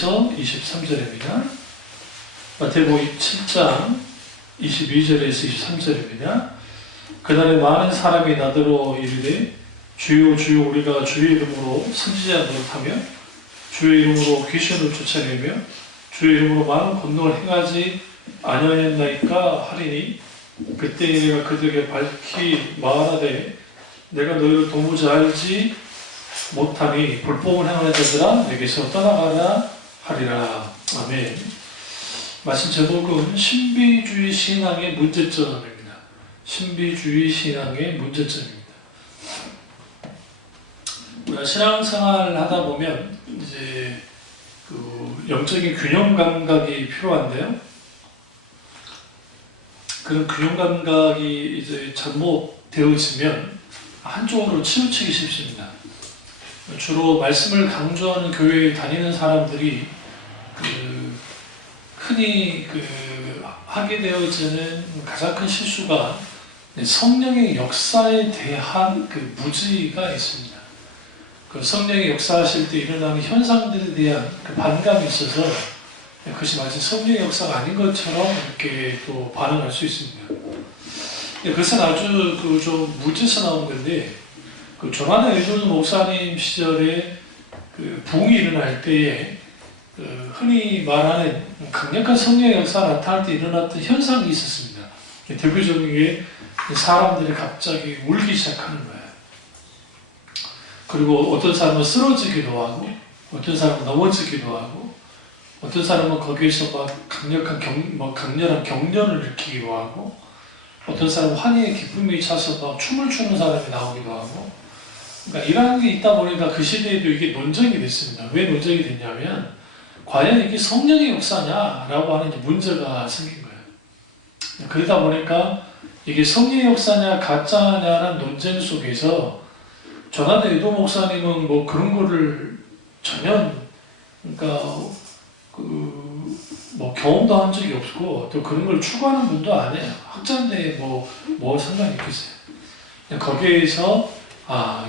22절에서 23절입니다. 마태복음 7장 22절에서 23절입니다. 그날에 많은 사람이 나더러 이르되 주여 주여 우리가 주의 이름으로 선지자 노릇하며 주의 이름으로 귀신을 쫓아내며 주의 이름으로 많은 권능을 행하지 아니하였나이까 하리니 그때 내가 그들에게 밝히 말하되 내가 너희를 도무지 알지 못하니 불법을 행하는 자들아 내게서 떠나가라 하리라. 아멘. 말씀 제목은 신비주의 신앙의 문제점입니다. 신비주의 신앙의 문제점입니다. 우리가 신앙생활을 하다 보면 이제 그 영적인 균형 감각이 필요한데요. 그런 균형 감각이 이제 잘못되어지면 한쪽으로 치우치기 쉽습니다. 주로 말씀을 강조하는 교회에 다니는 사람들이 흔히 하게 되어지는 가장 큰 실수가 성령의 역사에 대한 무지가 있습니다. 성령의 역사하실 때 일어나는 현상들에 대한 반감이 있어서 그것이 마치 성령의 역사가 아닌 것처럼 이렇게 또 반응할 수 있습니다. 그것은 아주 좀 무지에서 나온 건데, 조나단 에드워드 목사님 시절에 붕이 일어날 때에 흔히 말하는 강력한 성령의 역사가 나타날 때 일어났던 현상이 있었습니다. 대표적인 게 사람들이 갑자기 울기 시작하는 거예요. 그리고 어떤 사람은 쓰러지기도 하고, 어떤 사람은 넘어지기도 하고, 어떤 사람은 거기에서 막 강렬한 경련을 일으키기도 하고, 어떤 사람은 환희의 기쁨이 차서 막 춤을 추는 사람이 나오기도 하고, 그러니까 이러한 게 있다 보니까 그 시대에도 이게 논쟁이 됐습니다. 왜 논쟁이 됐냐면, 과연 이게 성령의 역사냐라고 하는 문제가 생긴 거예요. 그러다 보니까 이게 성령의 역사냐 가짜냐라는 논쟁 속에서 조나단 에드워드 목사님은 뭐 그런 거를 전혀 뭐 경험도 한 적이 없고 또 그런 걸 추구하는 분도 아니에요. 학자인데 뭐 상관이 있겠어요. 거기에서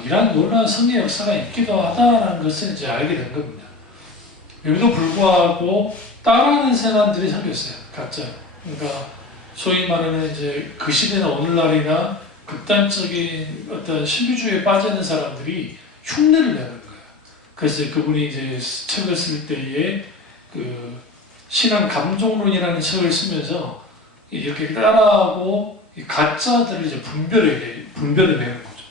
이런 놀라운 성령의 역사가 있기도 하다라는 것을 이제 알게 된 겁니다. 여기도 불구하고 따라하는 사람들이 생겼어요. 각자. 그러니까 소위 말하는 이제 그 시대나 오늘날이나 극단적인 어떤 신비주의에 빠지는 사람들이 흉내를 내는 거예요. 그래서 그분이 이제 책을 쓸 때에 신앙 감정론이라는 책을 쓰면서 이렇게 따라하고 가짜들을 이제 분별을 내는 거죠.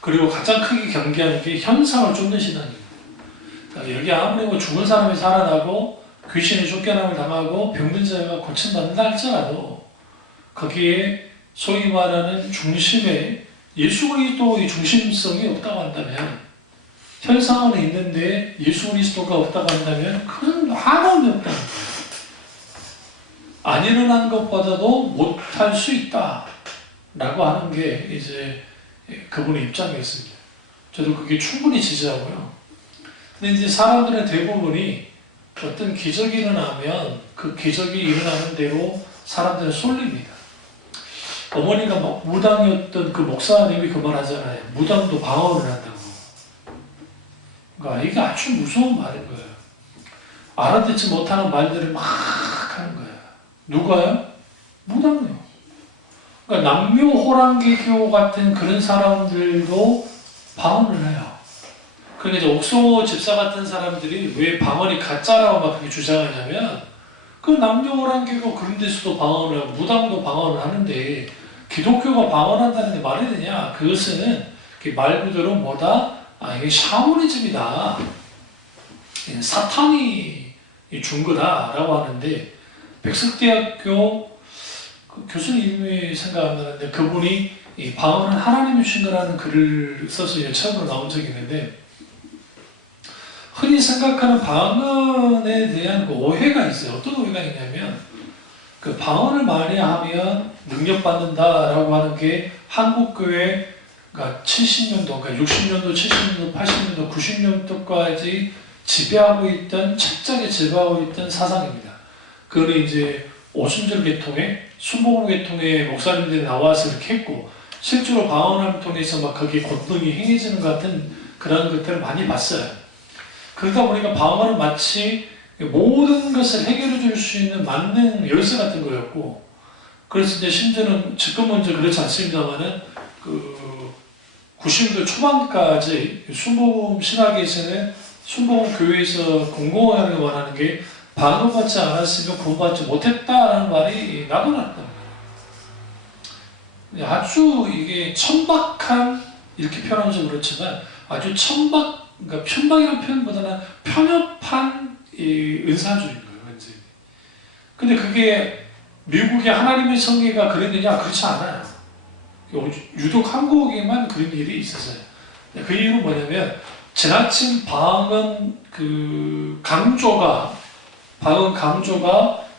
그리고 가장 크게 경계하는 게 현상을 쫓는 신앙입니다. 그러니까 여기 아무리 뭐 죽은 사람이 살아나고 귀신이 쫓겨남을 당하고 병든 자가 고침받는다 할지라도 거기에 소위 말하는 중심에 예수 그리스도의 중심성이 없다고 한다면, 현상은 있는데 예수 그리스도가 없다고 한다면 그건 아무것도 없다는 거예요. 안 일어난 것보다도 못할 수 있다 라고 하는 게 이제 그분의 입장이었습니다. 저도 그게 충분히 지지하고요. 근데 이제 사람들의 대부분이 어떤 기적이 일어나면 그 기적이 일어나는 대로 사람들은 쏠립니다. 어머니가 막 무당이었던 그 목사님이 그 말 하잖아요. 무당도 방언을 한다고. 그러니까 이게 아주 무서운 말인 거예요. 알아듣지 못하는 말들을 막 하는 거예요. 누가요? 무당이요. 그러니까 남묘호랑개교 같은 그런 사람들도 방언을 해요. 그러니까 이제 옥소 집사 같은 사람들이 왜 방언이 가짜라고 막 그렇게 주장하냐면, 그 남녀호랑개교 그런 데서도 방언을 하고 무당도 방언을 하는데 기독교가 방언한다는 게 말이 되냐? 그것은 말 그대로 뭐다? 이게 샤머니즘이다. 사탄이 준 거다라고 하는데, 백석대학교 교수님이 생각 안 나는데 그분이 이 방언은 하나님이 주신 거라는 글을 써서 책으로 나온 적이 있는데, 흔히 생각하는 방언에 대한 오해가 있어요. 어떤 오해가 있냐면, 방언을 많이 하면 능력받는다라고 하는 게 한국교회가 70년도, 그러니까 60년도, 70년도, 80년도, 90년도까지 지배하고 있던, 책장에 지배하고 있던 사상입니다. 그거는 이제 오순절 계통에, 순복음 계통에 목사님들이 나와서 이렇게 했고, 실제로 방언을 통해서 막 거기에 권능이 행해지는 것 같은 그런 것들을 많이 봤어요. 그러다 보니까 방언은 마치 모든 것을 해결해 줄 수 있는 만능 열쇠 같은 거였고, 그래서 이제 심지어는 지금은 이제 그렇지 않습니다만은 그 90년대 초반까지 순복음 신학에서는 순복음 교회에서 공공하게 말하는 게 방언받지 않았으면 구원받지 못했다라는 말이 나도 났다. 아주 이게 천박한, 이렇게 표현하면 그렇지만 아주 그러니까 편박이라는 표현보다는 편협한 이 은사주의인 거예요, 완전히. 근데 그게 미국의 하나님의 성계가 그랬느냐? 그렇지 않아요. 유독 한국에만 그런 일이 있었어요. 그 이유는 뭐냐면, 지나친 방언 강조가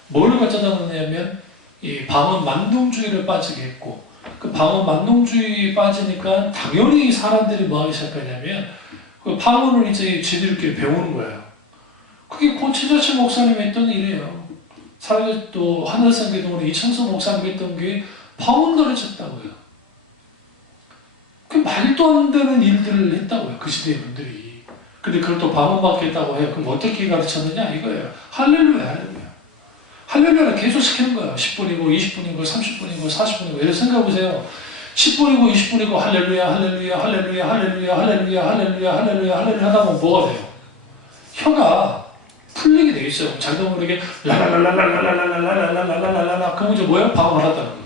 뭐를 가져다 놓냐면, 이 방언 만능주의를 빠지게 했고, 그 방언 만능주의에 빠지니까 당연히 사람들이 뭐 하기 시작하냐면, 그 방언을 이제 지들끼리 배우는 거예요. 그게 고 최자철 목사님이 했던 일이에요. 사람들 또 하늘성계동으로 이창섭 목사님이 했던 게 방언 가르쳤다고요. 그 말도 안 되는 일들을 했다고요, 그 시대의 분들이. 근데 그걸 또 방언 받겠다고 해요. 그럼 어떻게 가르쳤느냐 이거예요. 할렐루야, 할렐루야. 할렐루야를 계속 시키는 거예요. 10분이고 20분이고 30분이고 40분이고. 이렇게 생각해보세요. 10분이고 20분이고 할렐루야, 할렐루야, 할렐루야, 할렐루야, 할렐루야, 할렐루야, 할렐루야, 할렐루야 하다 보면 뭐가 돼요? 혀가 풀리게 돼 있어요. 자기도 모르게 라라라라라라라라라라라라라라라라. 그럼 이제 뭐예요? 방언 하다는 거예요.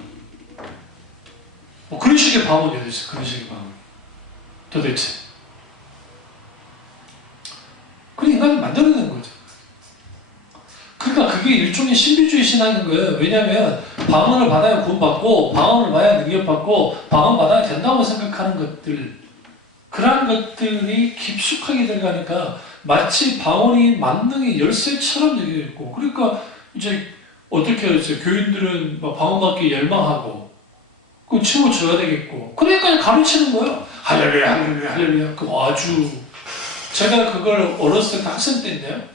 뭐 그런 식의 방언이 됐어요. 그런 식의 방언. 도대체. 그런 인간을 만들어낸 거죠. 그러니까 그게 일종의 신비주의 신앙인 거예요. 왜냐하면 방언을 받아야 구원받고, 방언을 받아야 능력받고, 방언 받아야 된다고 생각하는 것들, 그러한 것들이 깊숙하게 들어가니까 마치 방언이 만능의 열쇠처럼 여겨있고, 그러니까 이제 어떻게 하죠? 교인들은 막 방언 받기 열망하고, 그거 치워줘야 되겠고, 그러니까 가르치는 거예요. 할렐루야, 할렐루야, 할렐루야. 그 아주, 제가 그걸 어렸을 때 학생 때인데요.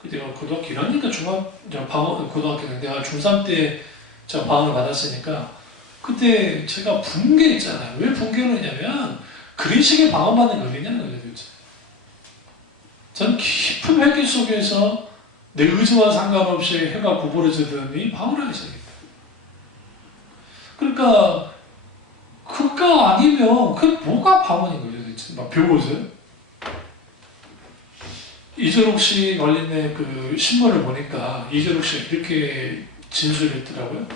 그때가 고등학교 1학년인가 고등학교 내가 중3 때 제가 방언을 받았으니까, 그때 제가 붕괴했잖아요. 왜 붕괴를 했냐면, 그런 식의 방언 받는 거 어디냐는 거죠, 도대체. 저는 깊은 회개 속에서 내 의지와 상관없이 해가 구부러지더니 방언을 하기 시작했다. 그러니까, 그거 아니면, 그게 뭐가 방언인 거죠, 도대체. 막 배워보세요. 이재록 씨 관련된 그 신문을 보니까 이재록 씨가 이렇게 진술했더라고요.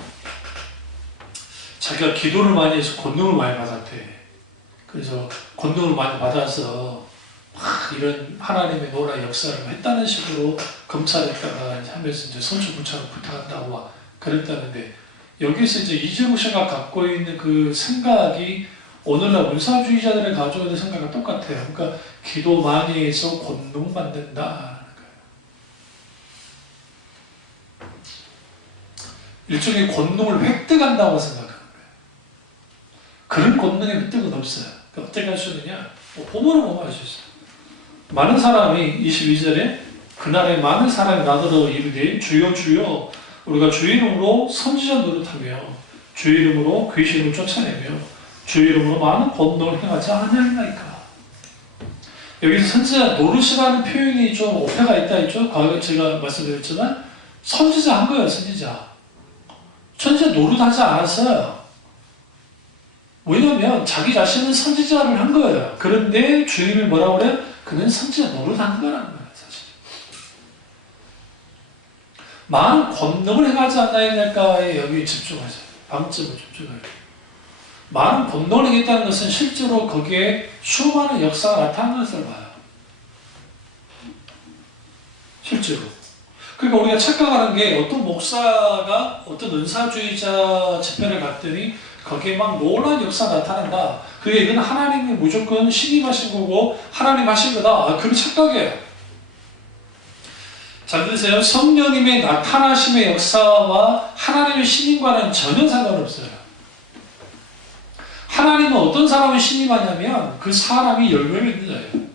자기가 기도를 많이 해서 권능을 많이 받았대. 그래서 권능을 많이 받아서 막 이런 하나님의 노라 역사를 했다는 식으로 검찰에다가 하면서 이제 선처 부착을 부탁한다고 막 그랬다는데, 여기서 이제 이재록 씨가 갖고 있는 그 생각이 오늘날 은사주의자들의 가지고 있는 생각과 똑같아요. 그러니까 기도 많이 해서 권능 받는다. 일종의 권능을 획득한다고 생각하는 거예요. 그런 권능의 획득은 없어요. 그러니까 어떻게 할 수 있느냐? 보면은 뭐만 할 수 있어요. 많은 사람이 22절에 그날에 많은 사람이 나더러 이르되 주여 주여 우리가 주의 이름으로 선지자 노릇하며 주의 이름으로 귀신을 쫓아내며 주의 이름으로 많은 권능을 행하지 않으리이까. 여기서 선지자 노릇이라는 표현이 좀 오해가 있다 했죠. 과거에 제가 말씀드렸지만 선지자 한 거예요. 선지자 노릇하지 않았어요. 왜냐하면 자기 자신은 선지자를 한 거예요. 그런데 주님이 뭐라고 그래요? 그는 선지자 노릇한 거라는 거예요. 사실 많은 권능을 행하지 않나이까에 여기에 집중하세요. 방점을 집중해요. 많은 권능을 행했다는 것은 실제로 거기에 수많은 역사가 나타난 것을 봐요. 실제로. 그러니까 우리가 착각하는 게 어떤 목사가 어떤 은사주의자 집회를 갔더니 거기에 막 놀라운 역사가 나타난다. 그게 이건 하나님이 무조건 신임하신 거고 하나님 하신 거다. 그런 착각이에요. 잘 들으세요. 성령님의 나타나심의 역사와 하나님의 신임과는 전혀 상관없어요. 하나님은 어떤 사람을 신임하냐면 그 사람이 열매를 맺는 자예요.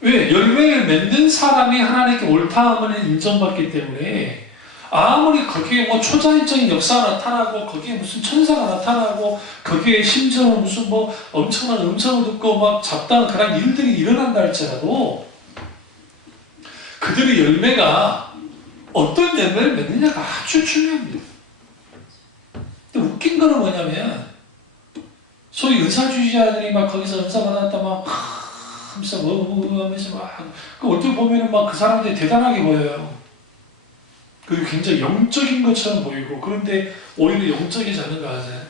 왜? 열매를 맺는 사람이 하나님께 옳다함을 인정받기 때문에 아무리 거기에 뭐 초자연적인 역사가 나타나고 거기에 무슨 천사가 나타나고 거기에 심지어 무슨 뭐 엄청난 음성을 듣고 막 잡다한 그런 일들이 일어난다 할지라도 그들의 열매가 어떤 열매를 맺느냐가 아주 중요합니다. 근데 웃긴 거는 뭐냐면 소위 은사주의자들이 막 거기서 은사 받았다 막 하면서 하면서 막 어떻게 보면은 막 그 사람들이 대단하게 보여요. 그리고 굉장히 영적인 것처럼 보이고 그런데 오히려 영적이지 않은 거 아세요?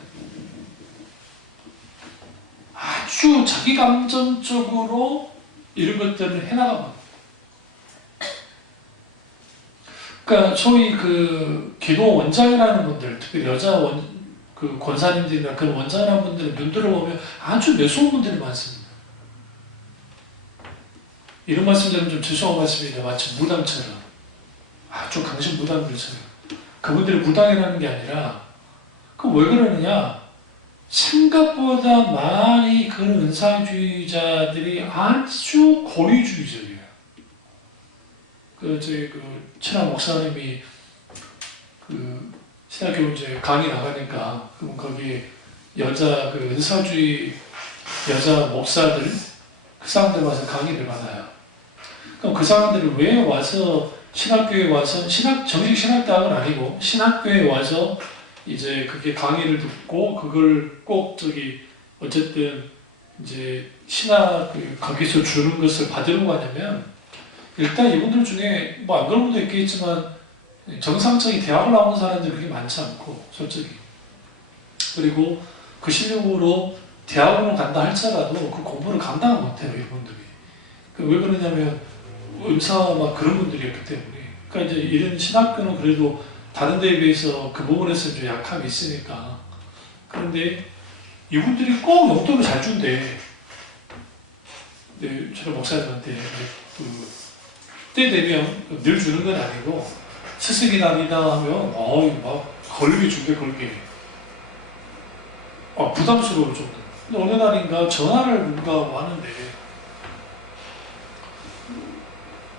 아주 자기 감정적으로 이런 것들을 해나가면 그러니까 소위 그 기도 원장이라는 분들 특히 여자 그 권사님들이나 그런 원장이라는 분들의 눈들을 보면 아주 매서운 분들이 많습니다. 이런 말씀드리면 좀 죄송한 말씀입니다. 마치 무당처럼 아주 강신 무당들처럼 그분들이 무당이라는 게 아니라 그 왜 그러느냐 생각보다 많이 그런 은사주의자들이 아주 권위주의적이에요. 저희 친한 목사님이 신학교 이제 강의 나가니까 그럼 거기 여자 은사주의 여자 목사들 그 사람들 와서 강의를 받아요. 그럼 그 사람들이 왜 와서 신학교에 와서 정식 신학대학은 아니고 신학교에 와서 이제 그게 강의를 듣고 그걸 꼭 어쨌든 이제 거기서 주는 것을 받으러 가냐면 일단 이분들 중에 뭐 안 그런 분도 있겠지만 정상적인 대학을 나온 사람들이 그렇게 많지 않고 솔직히 그리고 그 실력으로 대학원을 간다 할지라도 그 공부를 감당을 못해요 이분들이. 왜 그러냐면 은사 막 그런 분들이었기 때문에. 그러니까 이제 이런 신학교는 그래도 다른 데에 비해서 그 부분에서 좀 약함이 있으니까. 그런데 이분들이 꼭 용돈을 잘 준대. 네, 저희 목사님한테 때 되면 늘 주는 건 아니고 스승이납니다 하면 막 걸게 준대 걸게. 부담스러울 정도. 근데 어느 날인가 전화를 누가 왔는데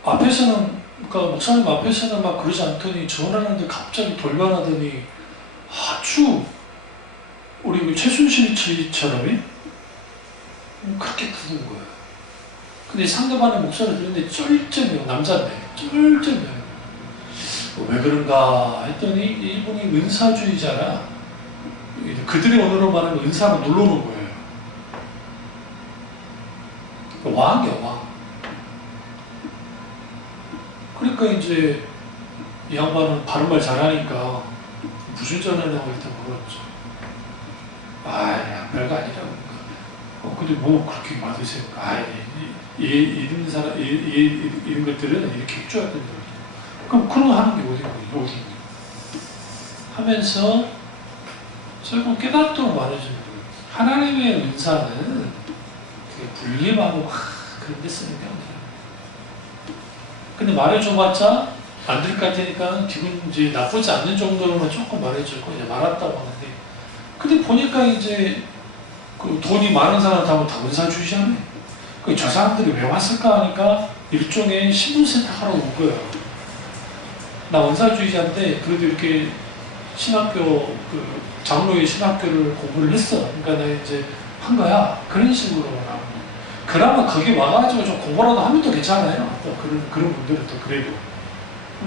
앞에서는 그러니까 목사님 앞에서는 막 그러지 않더니 전화하는데 갑자기 돌변하더니 아주 우리 최순실처럼 그렇게 부른 거예요. 근데 상대방의 목소리를 듣는데 쩔쩔매요. 남자인데 쩔쩔매요. 왜 그런가 했더니 이분이 은사주의자라 그들의 언어로 말하면 은사로 눌러놓은 거예요. 왕이야 왕. 그러니까 이제 이 양반은 바른말 잘하니까 무슨 전화냐고 일단 물었죠. 야 별거 아니라고. 근데 뭐 그렇게 받으세요? 이런 사람 이런 것들은 이렇게 해줘야 된다. 그럼 그런 거 하는 게 어디 하면서 조금 깨닫도록 말해주는 거예요. 하나님의 은사는 불림하고 그런 데 쓰는 게 아니라. 근데 말해줘봤자 안 될 것 같으니까 기분 이제 나쁘지 않는 정도로만 조금 말해주고 이제 말았다고 하는데 근데 보니까 이제 그 돈이 많은 사람한테 다 은사주의자네. 저 사람들이 왜 왔을까 하니까 일종의 신분세탁 하러 온 거예요. 나 은사주의자인데 그래도 이렇게 신학교 장로의 신학교를 공부를 했어. 그러니까 내가 이제 한 거야. 그런 식으로 나오는 거야. 그러면 거기 와가지고 좀 공부라도 하면 또 괜찮아요. 또 그런 분들은 또 그래도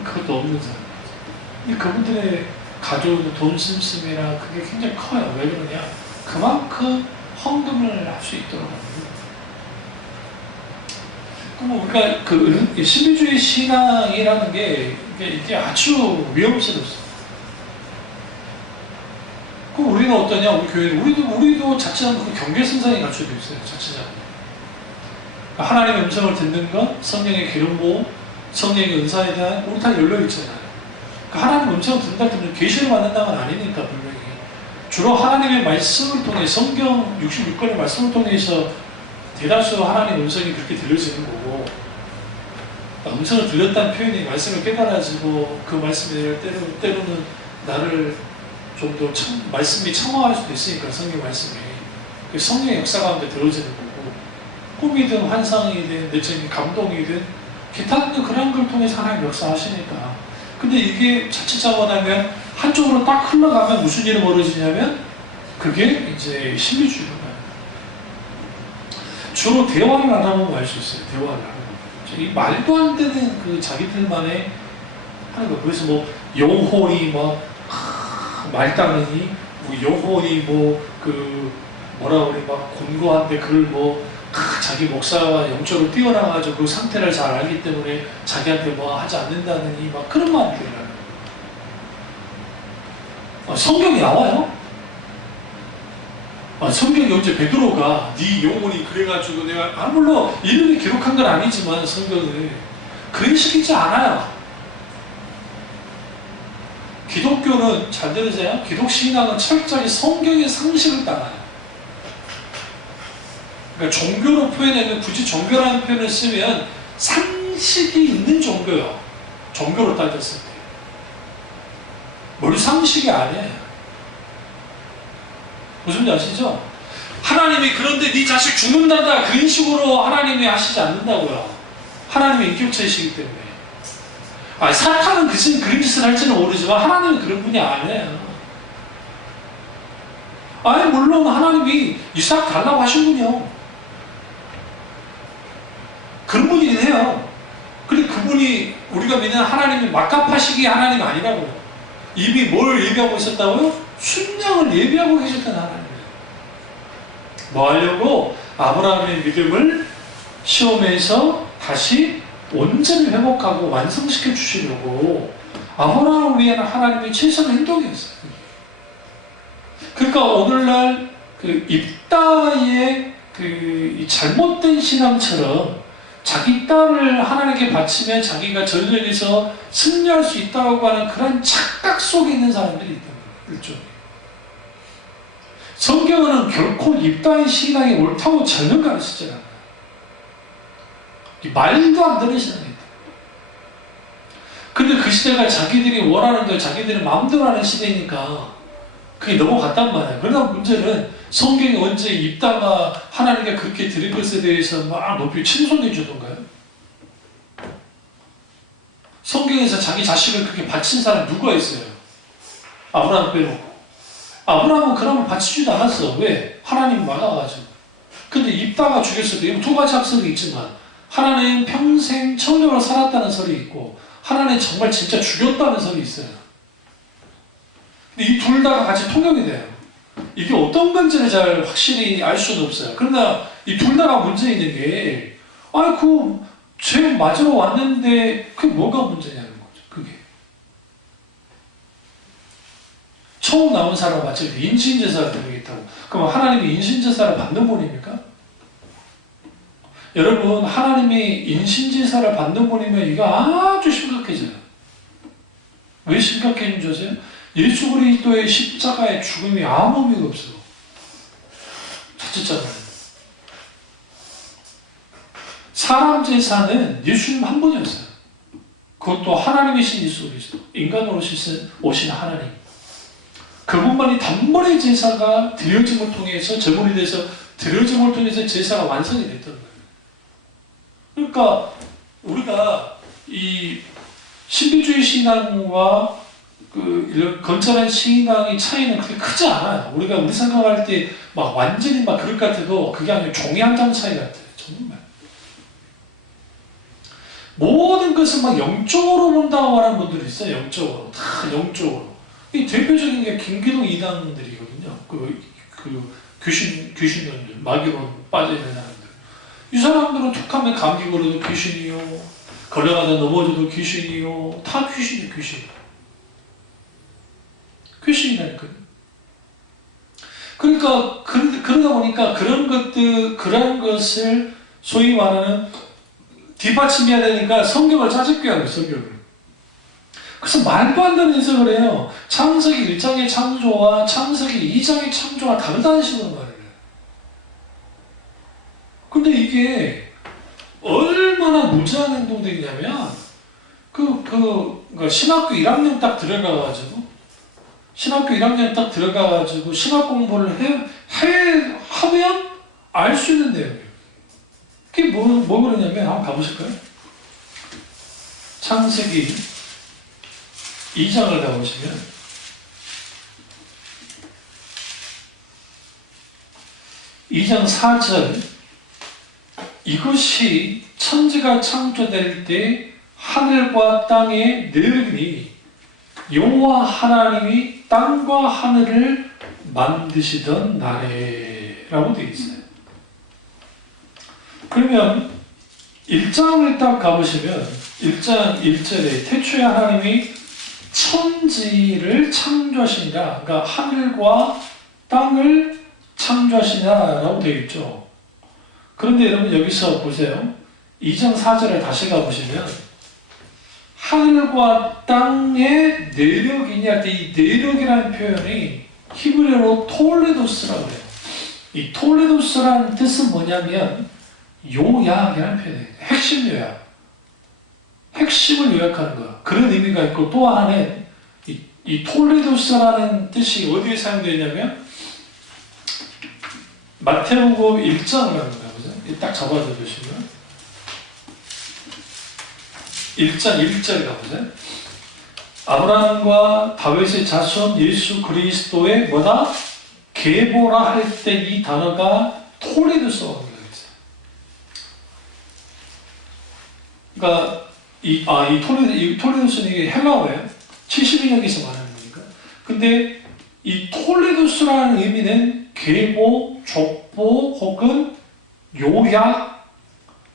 그것도 없는 사람. 그분들의 가져오는 돈 씀씀이랑 그게 굉장히 커요. 왜 그러냐? 그만큼 헌금을 할 수 있도록 합니다. 그러니까 신비주의 신앙이라는 게 이게 아주 위험스럽습니다. 그럼 우리는 어떠냐? 우리 교회는 우리도 자칫하면 그 경계선상에 갖춰져 있어요. 자칫하면 하나님의 음성을 듣는 것, 성령의 기름 부음, 성령의 은사에 대한 우리 다 열려 있잖아요. 하나님의 음성을 듣는다 때문에 계시를 받는다는 아니니까 분명히 주로 하나님의 말씀을 통해 성경 66권의 말씀을 통해서 대다수 하나님의 음성이 그렇게 들려지는 거고 음성을 들렸다는 표현이 말씀을 깨달아지고 그 말씀이 때로는 나를 좀 더 말씀이 청어할 수도 있으니까 성경 말씀이 성령의 역사 가운데 들어지는 거고 꿈이든 환상이든 내적인 감동이든 기타 등등 그런 걸 통해서 하나님 역사하시니까 근데 이게 자칫 잘못하면 한쪽으로 딱 흘러가면 무슨 일이 벌어지냐면 그게 이제 신비주의가 가요. 주로 대화를 안 하면 알 수 있어요. 대화를 안 하면. 이 말도 안 되는 그 자기들만의 하는 거. 그래서 뭐 영혼이 막 말따르니 뭐 영혼이 뭐 그 뭐라 그래 막 곤고한데 그걸 뭐 자기 목사와 영적으로 뛰어나가지고 그 상태를 잘 알기 때문에 자기한테 뭐 하지 않는다느니 막 그런 말들이라는 성경이 나와요. 성경이 언제 베드로가 네 영혼이 그래가지고 내가 물론 이름이 기록한 건 아니지만 성경을 그렇게 시키지 않아요. 기독교는 잘 들으세요. 기독신앙은 철저히 성경의 상식을 따라요. 그러니까 종교로 표현하면 굳이 종교라는 표현을 쓰면 상식이 있는 종교요. 종교로 따졌을 때. 뭘 상식이 아니에요. 무슨 말인지 아시죠? 하나님이 그런데 네 자식 죽는단다 그런 식으로 하나님이 하시지 않는다고요. 하나님의 인격체이시기 때문에. 사탄은 그런 짓을 할지는 모르지만 하나님은 그런 분이 아니에요. 물론 하나님이 이삭 달라고 하신군요. 그런 분이긴 해요. 근데 그분이 우리가 믿는 하나님이 막갑하시기 하나님이 아니라고요. 이미 뭘 예비하고 있었다고요? 순양을 예비하고 계셨던 하나님이에요. 뭐 하려고? 아브라함의 믿음을 시험에서 다시 온전히 회복하고 완성시켜 주시려고 아브라함을 위한 하나님의 최선의 행동이었어요. 그러니까 오늘날 그 입다의 그 잘못된 신앙처럼 자기 딸을 하나님께 바치면 자기가 전쟁에서 승리할 수 있다고 하는 그런 착각 속에 있는 사람들이 있다는 거예요. 일종의. 성경은 결코 입다의 신앙이 옳다고 전혀 가르치지 않아요. 말도 안 되는 신앙이다. 근데 그 시대가 자기들이 원하는 걸 자기들이 마음대로 하는 시대니까 그게 넘어갔단 말이에요. 그러나 문제는 성경이 언제 입다가 하나님께 그렇게 드릴 것에 대해서 막 높이 칭송해 주던가요? 성경에서 자기 자식을 그렇게 바친 사람 누가 있어요? 아브라함 빼놓고. 아브라함은 그러면 바치지도 않았어. 왜? 하나님 막아가지고. 근데 입다가 죽였을 때, 두 가지 학설이 있지만, 하나님 평생 청정으로 살았다는 설이 있고, 하나님 정말 진짜 죽였다는 설이 있어요. 근데 이 둘 다가 같이 통용이 돼요. 이게 어떤 건지를 잘 확실히 알 수는 없어요. 그러나 이 둘 다가 문제 있는 게, 죄 맞으러 왔는데, 그게 뭐가 문제냐는 거죠. 그게. 처음 나온 사람 마치 인신제사를 드리겠다고. 그럼 하나님이 인신제사를 받는 분입니까? 여러분, 하나님이 인신제사를 받는 분이면 이거 아주 심각해져요. 왜 심각해진 줄 아세요? 예수 그리스도의 십자가의 죽음이 아무 의미가 없어. 자칫자는. 사람 제사는 예수님 한 분이었어요. 그것도 하나님이신 예수 그리스도, 인간으로 오신 하나님. 그분만이 단번에 제사가 드려짐을 통해서 제물이 돼서 드려짐을 통해서 제사가 완성이 됐던 거예요. 그러니까 우리가 이 신비주의 신앙과 이런 건전한 신앙의 차이는 그렇게 크지 않아요. 우리 생각할 때 막 완전히 막 그럴 것 같아도 그게 아니라 종이 한 장 차이 같아요. 정말. 모든 것을 막 영적으로 본다고 하는 분들이 있어요. 영적으로. 다 영적으로. 이 대표적인 게 김기동 이단들이거든요. 귀신론들, 마귀론 빠져있는 사람들. 이 사람들은 툭하면 감기 걸려도 귀신이요. 걸려가다 넘어져도 귀신이요. 다 귀신이에요, 귀신. 귀신이라니까요. 그러니까, 그러다 보니까 그런 것을 소위 말하는 뒷받침해야 되니까 성경을 짜집게 하는 거예요, 성경을. 그래서 말도 안 되는 해석을 해요. 창세기 1장의 창조와 창세기 2장의 창조가 다르다는 식으로 말해요. 근데 이게 얼마나 무지한 행동들이냐면, 그러니까 신학교 1학년 딱 들어가가지고, 신학 공부를 하면 알 수 있는 내용이에요. 그게 뭐 그러냐면, 한번 가보실까요? 창세기 2장을 가보시면 이 장 4절 이것이 천지가 창조될 때 하늘과 땅의 내력이니 여호와 하나님이 땅과 하늘을 만드시던 날에라고 되어 있어요. 그러면 1장을 딱 가보시면 1장 1절에 태초에 하나님이 천지를 창조하시니라, 그러니까 하늘과 땅을 창조하시냐라고 되어 있죠. 그런데 여러분 여기서 보세요. 2장 4절에 다시 가보시면 하늘과 땅의 내력이냐 할 때 이 내력이라는 표현이 히브리어로 톨레도스라고 해요. 이 톨레도스라는 뜻은 뭐냐면 요약이라는 표현이에요. 핵심 요약. 핵심을 요약하는 거야. 그런 의미가 있고, 또 하나는 이 톨레도스라는 뜻이 어디에 사용되냐면 마태복음 1장을 합니다. 딱 잡아줘 보시면 1장 1절 가보세요. 아브라함과 다윗의 자손 예수 그리스도의 뭐다? 계보라 할 때 이 단어가 톨레도스라고 합니다. 그러니까 이 톨레도스는 이게 헬라어예요. 70인역에서 말하는 거니까. 근데 이 톨레도스라는 의미는 계보, 족보 혹은 요약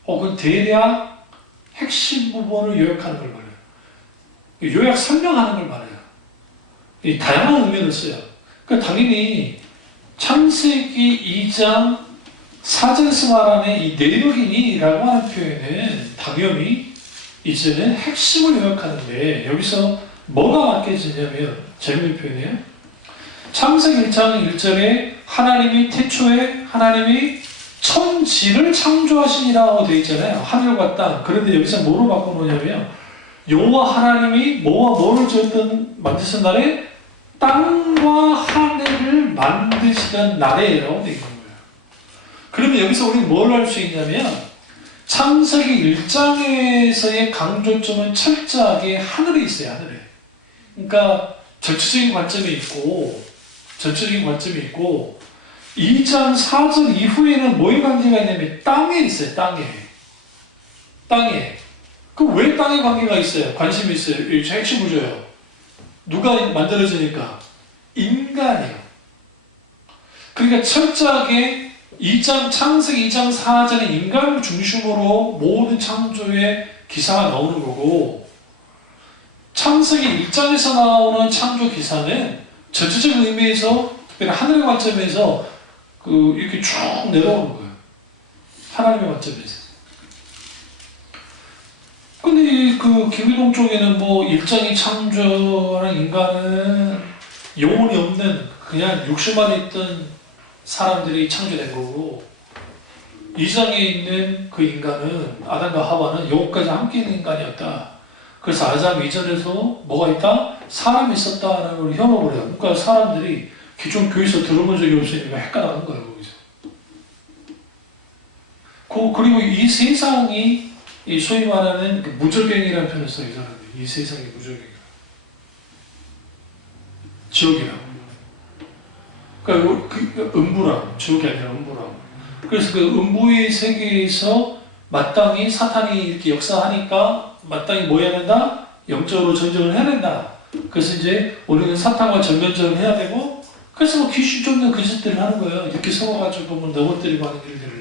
혹은 대략 핵심 부분을 요약하는 걸 말해요. 요약 설명하는 걸 말해요. 이 다양한 의미를 써요. 그러니까 당연히 창세기 2장 4절에서 말하는 이 내력이니라고 하는 표현은 당연히 이제는 핵심을 요약하는데, 여기서 뭐가 맡겨지냐면 재밌는 표현이에요. 창세기 1장 1절에 하나님이 태초에 하나님이 천지를 창조하시니라고 되어 있잖아요. 하늘과 땅. 그런데 여기서 뭐로 바꿔놓냐면 여호와 하나님이 뭐와 뭐를 만드신 날에 땅과 하늘을 만드시던 날에라고 되어 있는 거예요. 그러면 여기서 우리는 뭘 알 수 있냐면 창세기 1장에서의 강조점은 철저하게 하늘에 있어요. 하늘에. 그러니까 전체적인 관점이 있고 2장 4절 이후에는 뭐의 관계가 있냐면 땅에 있어요. 땅에. 그럼 왜 땅에 관계가 있어요? 관심이 있어요. 이게 핵심 구조예요. 누가 만들어지니까? 인간이에요. 그러니까 철저하게 창세기 2장 4절에 인간을 중심으로 모든 창조의 기사가 나오는 거고, 창세기 1장에서 나오는 창조 기사는 전체적 의미에서 특별히 하늘의 관점에서 이렇게 쭉 내려오는 거예요. 하나님의 관점에서. 근데 기계동 쪽에는 뭐 1장이 창조하는 인간은 영혼이 없는 그냥 육신만 있던 사람들이 창조된 거고, 2장에 있는 그 인간은 아담과 하와는 영혼까지 함께 있는 인간이었다. 그래서 아담 이전에서 뭐가 있다? 사람이 있었다는 걸 현혹을 해요. 그러니까 사람들이 기존 교회에서 들어본 적이 없으니까 헷갈리는 거예요. 거기서. 그리고 이 세상이 소위 말하는 무적행이라는 표현을 써요. 이 사람들이. 이 세상이 무적행이라. 지옥이라고. 그러니까 음부라고. 지옥이 아니라 음부라고. 그래서 그 음부의 세계에서 마땅히 사탄이 이렇게 역사하니까 마땅히 뭐 해야 된다? 영적으로 전쟁을 해야 된다. 그래서 이제 우리는 사탄과 전면전을 해야 되고, 그래서 뭐 귀신 쫓는 그 짓들을 하는 거예요. 이렇게 서워가지고 뭐 넘어뜨리고 하는 일들을.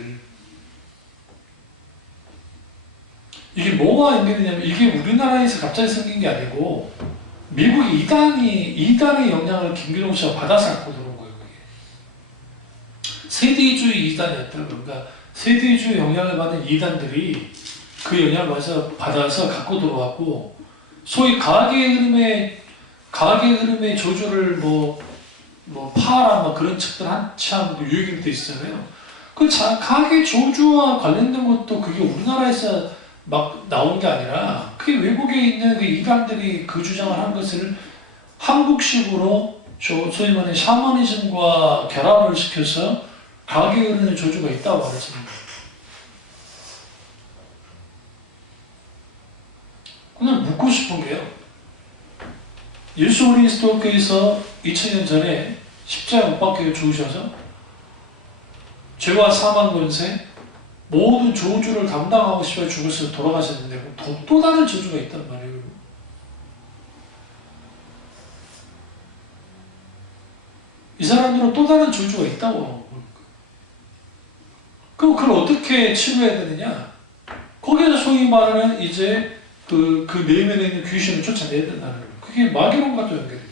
이게 뭐와 연결되냐면 이게 우리나라에서 갑자기 생긴 게 아니고 미국 이단의 영향을 김기동 씨가 받아서 갖고 들어온 거예요. 그게. 세대주의 이단이었다. 그러니까 세대주의 영향을 받은 이단들이 그 영향을 받아서 갖고 들어왔고, 소위 과학의 흐름의 조주를 파라 그런 책들 한참 유행일 때 있었잖아요. 그 과학의 조주와 관련된 것도 그게 우리나라에서 막 나온 게 아니라 그게 외국에 있는 그 이단들이 그 주장을 한 것을 한국식으로 소위 말하는 샤머니즘과 결합을 시켜서 과학의 흐르는 조주가 있다고 말했습니다. 그냥 묻고 싶은 게요. 예수 그리스도께서 2000년 전에 십자가 못 박혀 죽으셔서 죄와 사망 권세 모든 저주를 감당하고 싶어 죽어서 돌아가셨는데 또 다른 저주가 있단 말이에요. 이 사람들은 또 다른 저주가 있다고. 그럼 그걸 어떻게 치료해야 되느냐? 거기에서 소위 말하는 이제 그 내면에 있는 귀신을 쫓아내야 된다는 거예요. 그게 마귀론과도 연결이 돼요.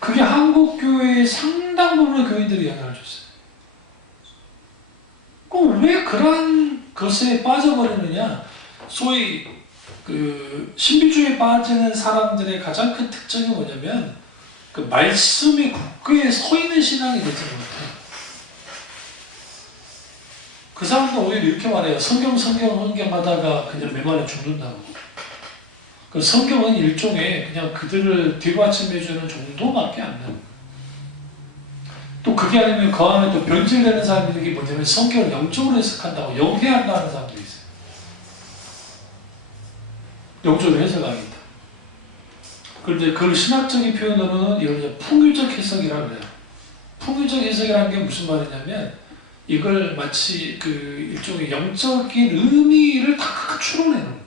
그게 한국교회의 상당 부분의 교인들이 영향을 줬어요. 그럼 왜 그러한 것에 빠져버리느냐? 소위 그 신비주의에 빠지는 사람들의 가장 큰 특징이 뭐냐면 그 말씀이 굳게 서 있는 신앙이 되지 못해요. 그 사람도 오히려 이렇게 말해요. 성경 하다가 그냥 매만에 죽는다고. 그 성경은 일종의 그냥 그들을 뒷받침해주는 정도밖에 안 나요. 또 그게 아니면 그 안에 또 변질되는 사람들이 뭐냐면 성경을 영적으로 해석한다고 영해한다는 사람들이 있어요. 영적으로 해석하겠다. 그런데 그걸 신학적인 표현으로는 이걸 풍유적 해석이라고 해요. 풍유적 해석이라는 게 무슨 말이냐면 이걸 마치 그 일종의 영적인 의미를 다 추론해내는 거예요.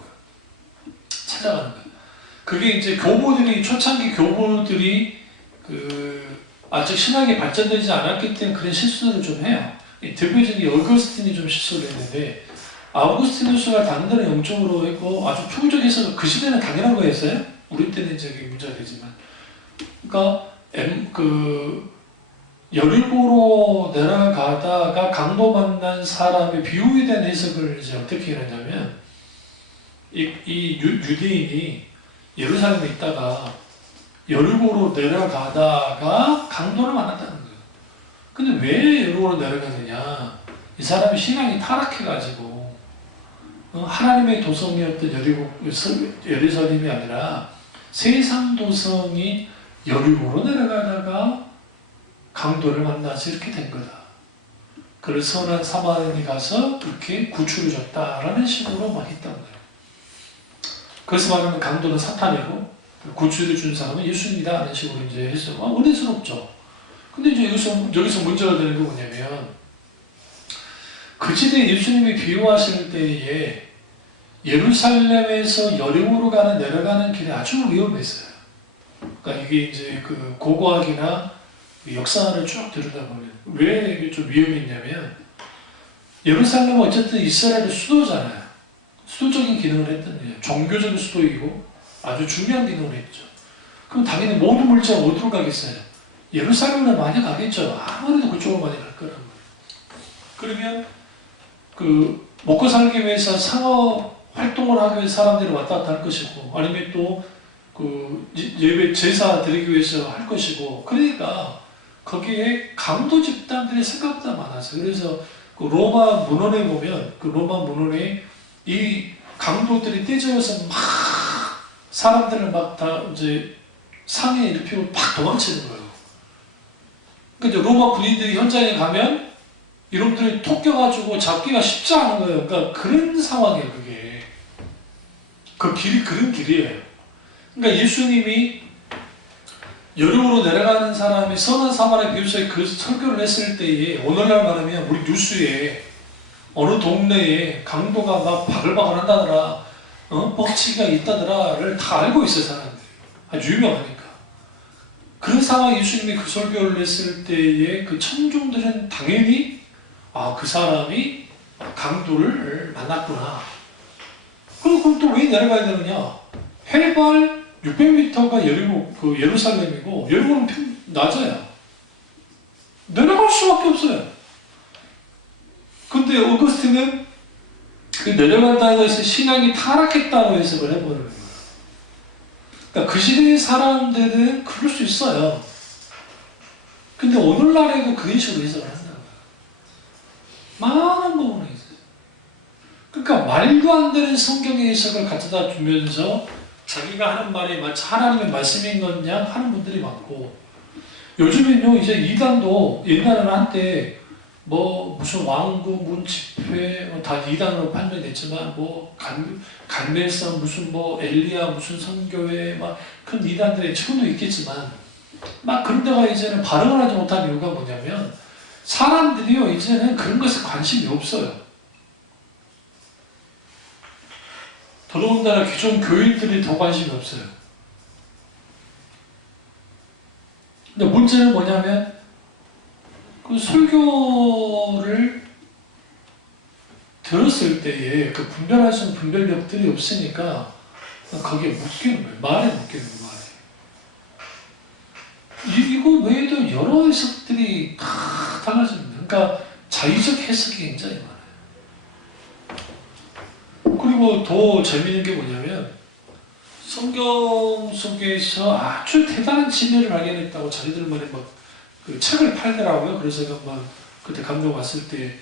찾아가는 거예요. 그게 이제 교보들이, 초창기 교보들이 아직 신학이 발전되지 않았기 때문에 그런 실수를 좀 해요. 대표적인 어거스틴이 좀 실수를 했는데, 아우구스티누스가 당대로 영적으로 했고 아주 풍유적 해석을 그 시대는 당연한 거였어요. 우리 때는 이제 문제가 되지만. 그러니까 여리고로 내려가다가 강도 만난 사람의 비유에 대한 해석을 이제 어떻게 했냐면 이 유대인이 예루살렘에 있다가 여리고로 내려가다가 강도를 만났다는 거예요. 근데 왜 여리고로 내려가느냐? 이 사람이 신앙이 타락해가지고 하나님의 도성이었던 예루살렘이 아니라 세상 도성이 여리고로 내려가다가 강도를 만나서 이렇게 된 거다. 그래서 선한 사마리아인이 가서 그렇게 구출을 줬다라는 식으로 막 했던 거예요. 그래서 말하면 강도는 사탄이고 구출을 준 사람은 예수입니다 하는 식으로 이제 해서 은혜스럽죠. 근데 이제 여기서 문제가 되는 게 뭐냐면 그 시대에 예수님이 비유하실 때에 예루살렘에서 여리고로 내려가는 길이 아주 위험했어요. 그러니까 이게 이제 그 고고학이나 역사를 쭉 들여다보면 왜 이게 좀 위험했냐면 예루살렘은 어쨌든 이스라엘의 수도잖아요. 수도적인 기능을 했던 거예요. 종교적인 수도이고 아주 중요한 기능을 했죠. 그럼 당연히 모든 물자가 어디로 가겠어요? 예루살렘으로 많이 가겠죠. 아무래도 그쪽으로 많이 갈 거란 말이에요. 그러면 그 먹고 살기 위해서 상업 활동을 하기 위해서 사람들이 왔다 갔다 할 것이고 아니면 또 그 예배 제사 드리기 위해서 할 것이고 그러니까 거기에 강도 집단들이 생각보다 많았어요. 그래서 그 로마 문헌에 보면 그 로마 문헌에 이 강도들이 떼져서 막 사람들을 막 다 이제 상해 일으키고 막 도망치는 거예요. 그러니까 로마 군인들이 현장에 가면 이놈들이 톡 껴가지고 잡기가 쉽지 않은 거예요. 그러니까 그런 상황이에요. 그게 그 길이 그런 길이에요. 그러니까 예수님이 여리고로 내려가는 사람이 선한 사마리아 비유서에 그 설교를 했을 때에 오늘날 말하면 우리 뉴스에 어느 동네에 강도가 막 바글바글 한다더라 뻑치기가 있다더라를 다 알고 있어요. 사람들이 아주 유명하니까. 그런 상황에 예수님이 그 설교를 했을 때에 그 청중들은 당연히 그 사람이 강도를 만났구나. 그럼 또 왜 내려가야 되느냐? 해발 600m가 예루살렘이고 여리고는 낮아요. 내려갈 수밖에 없어요. 근데 어거스틴은 그 내려간다고 해서 신앙이 타락했다고 해석을 해버리는 거예요. 그러니까 그 시대의 사람들은 그럴 수 있어요. 근데 오늘날에도 그런 식으로 해석을 한다는 거예요. 많은 부분이 있어요. 그러니까 말도 안 되는 성경의 해석을 갖다 주면서 자기가 하는 말이 마치 하나님의 말씀인 거냐 하는 분들이 많고 요즘은요 이제 이단도 옛날에는 한때 뭐 무슨 왕국 문집회 다 이단으로 판명됐지만 뭐 간멜성 무슨 뭐 엘리야 무슨 선교회 막 큰 이단들의 책도 있겠지만 막 그런 데가 이제는 발응을 하지 못한 이유가 뭐냐면 사람들이요 이제는 그런 것에 관심이 없어요. 더더군다나 기존 교인들이 더 관심이 없어요. 근데 문제는 뭐냐면 그 설교를 들었을 때에 그 분별할 수 있는 분별력들이 없으니까 거기에 묶이는 거예요. 말에 묶이는 거예요. 이거 외에도 여러 해석들이 다 달라집니다. 그러니까 자의적 해석이 굉장히 많아요. 그리고 더 재미있는 게 뭐냐면 성경 속에서 아주 대단한 진리를 발견했다고 자기들만의 그 책을 팔더라고요. 그래서 제가 그때 감독 왔을 때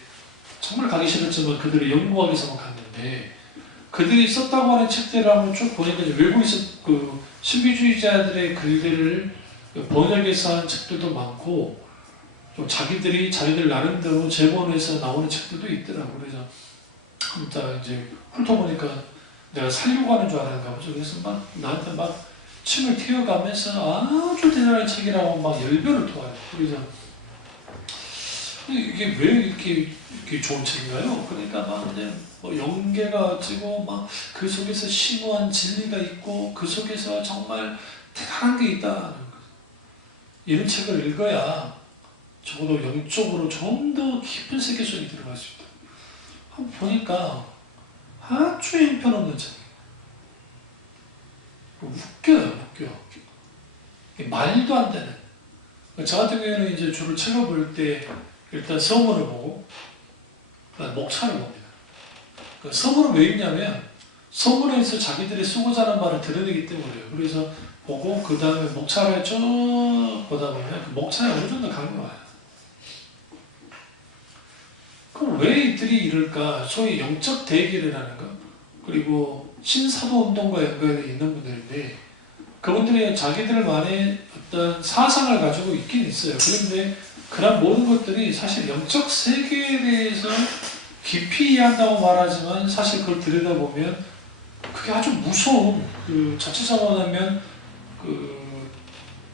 정말 가기 싫었지만 그들을 연구하기 위해서만 갔는데 그들이 썼다고 하는 책들을 한번 쭉 보니까 외국에서 그 신비주의자들의 글들을 번역해서 한 책들도 많고 또 자기들 나름대로 재본해서 나오는 책들도 있더라고요. 그래서 일단 이제 훑어보니까 내가 살려고 하는 줄 알았는가 보죠. 그래서 나한테 침을 튀어가면서 아주 대단한 책이라고 열변을 토해요. 그래서 이게 왜 이렇게 좋은 책인가요? 그러니까 이제 영계가 어찌고 그 속에서 심오한 진리가 있고 그 속에서 정말 대단한 게 있다. 이런 책을 읽어야 적어도 영적으로 좀 더 깊은 세계 속에 들어갈 수 있다. 한번 보니까 아주 형편없는 책이에요. 웃겨요. 말도 안 되는. 저 같은 경우에는 이제 주로 책을 볼 때 일단 서문을 보고 목차를 봅니다. 서문을 왜 읽냐면 서문에서 자기들이 쓰고자 하는 말을 드러내기 때문이에요. 그래서 보고 그 다음에 목차를 쭉 보다 보면 그 목차에 어느 정도 감이 와요. 그럼 왜 이들이 이럴까? 소위 영적 대결이라는 거 그리고 신사도 운동과 연관되어 있는 분들인데 그분들이 자기들만의 어떤 사상을 가지고 있긴 있어요. 그런데 그런 모든 것들이 사실 영적 세계에 대해서 깊이 이해한다고 말하지만 사실 그걸 들여다보면 그게 아주 무서운 자칫하면 하면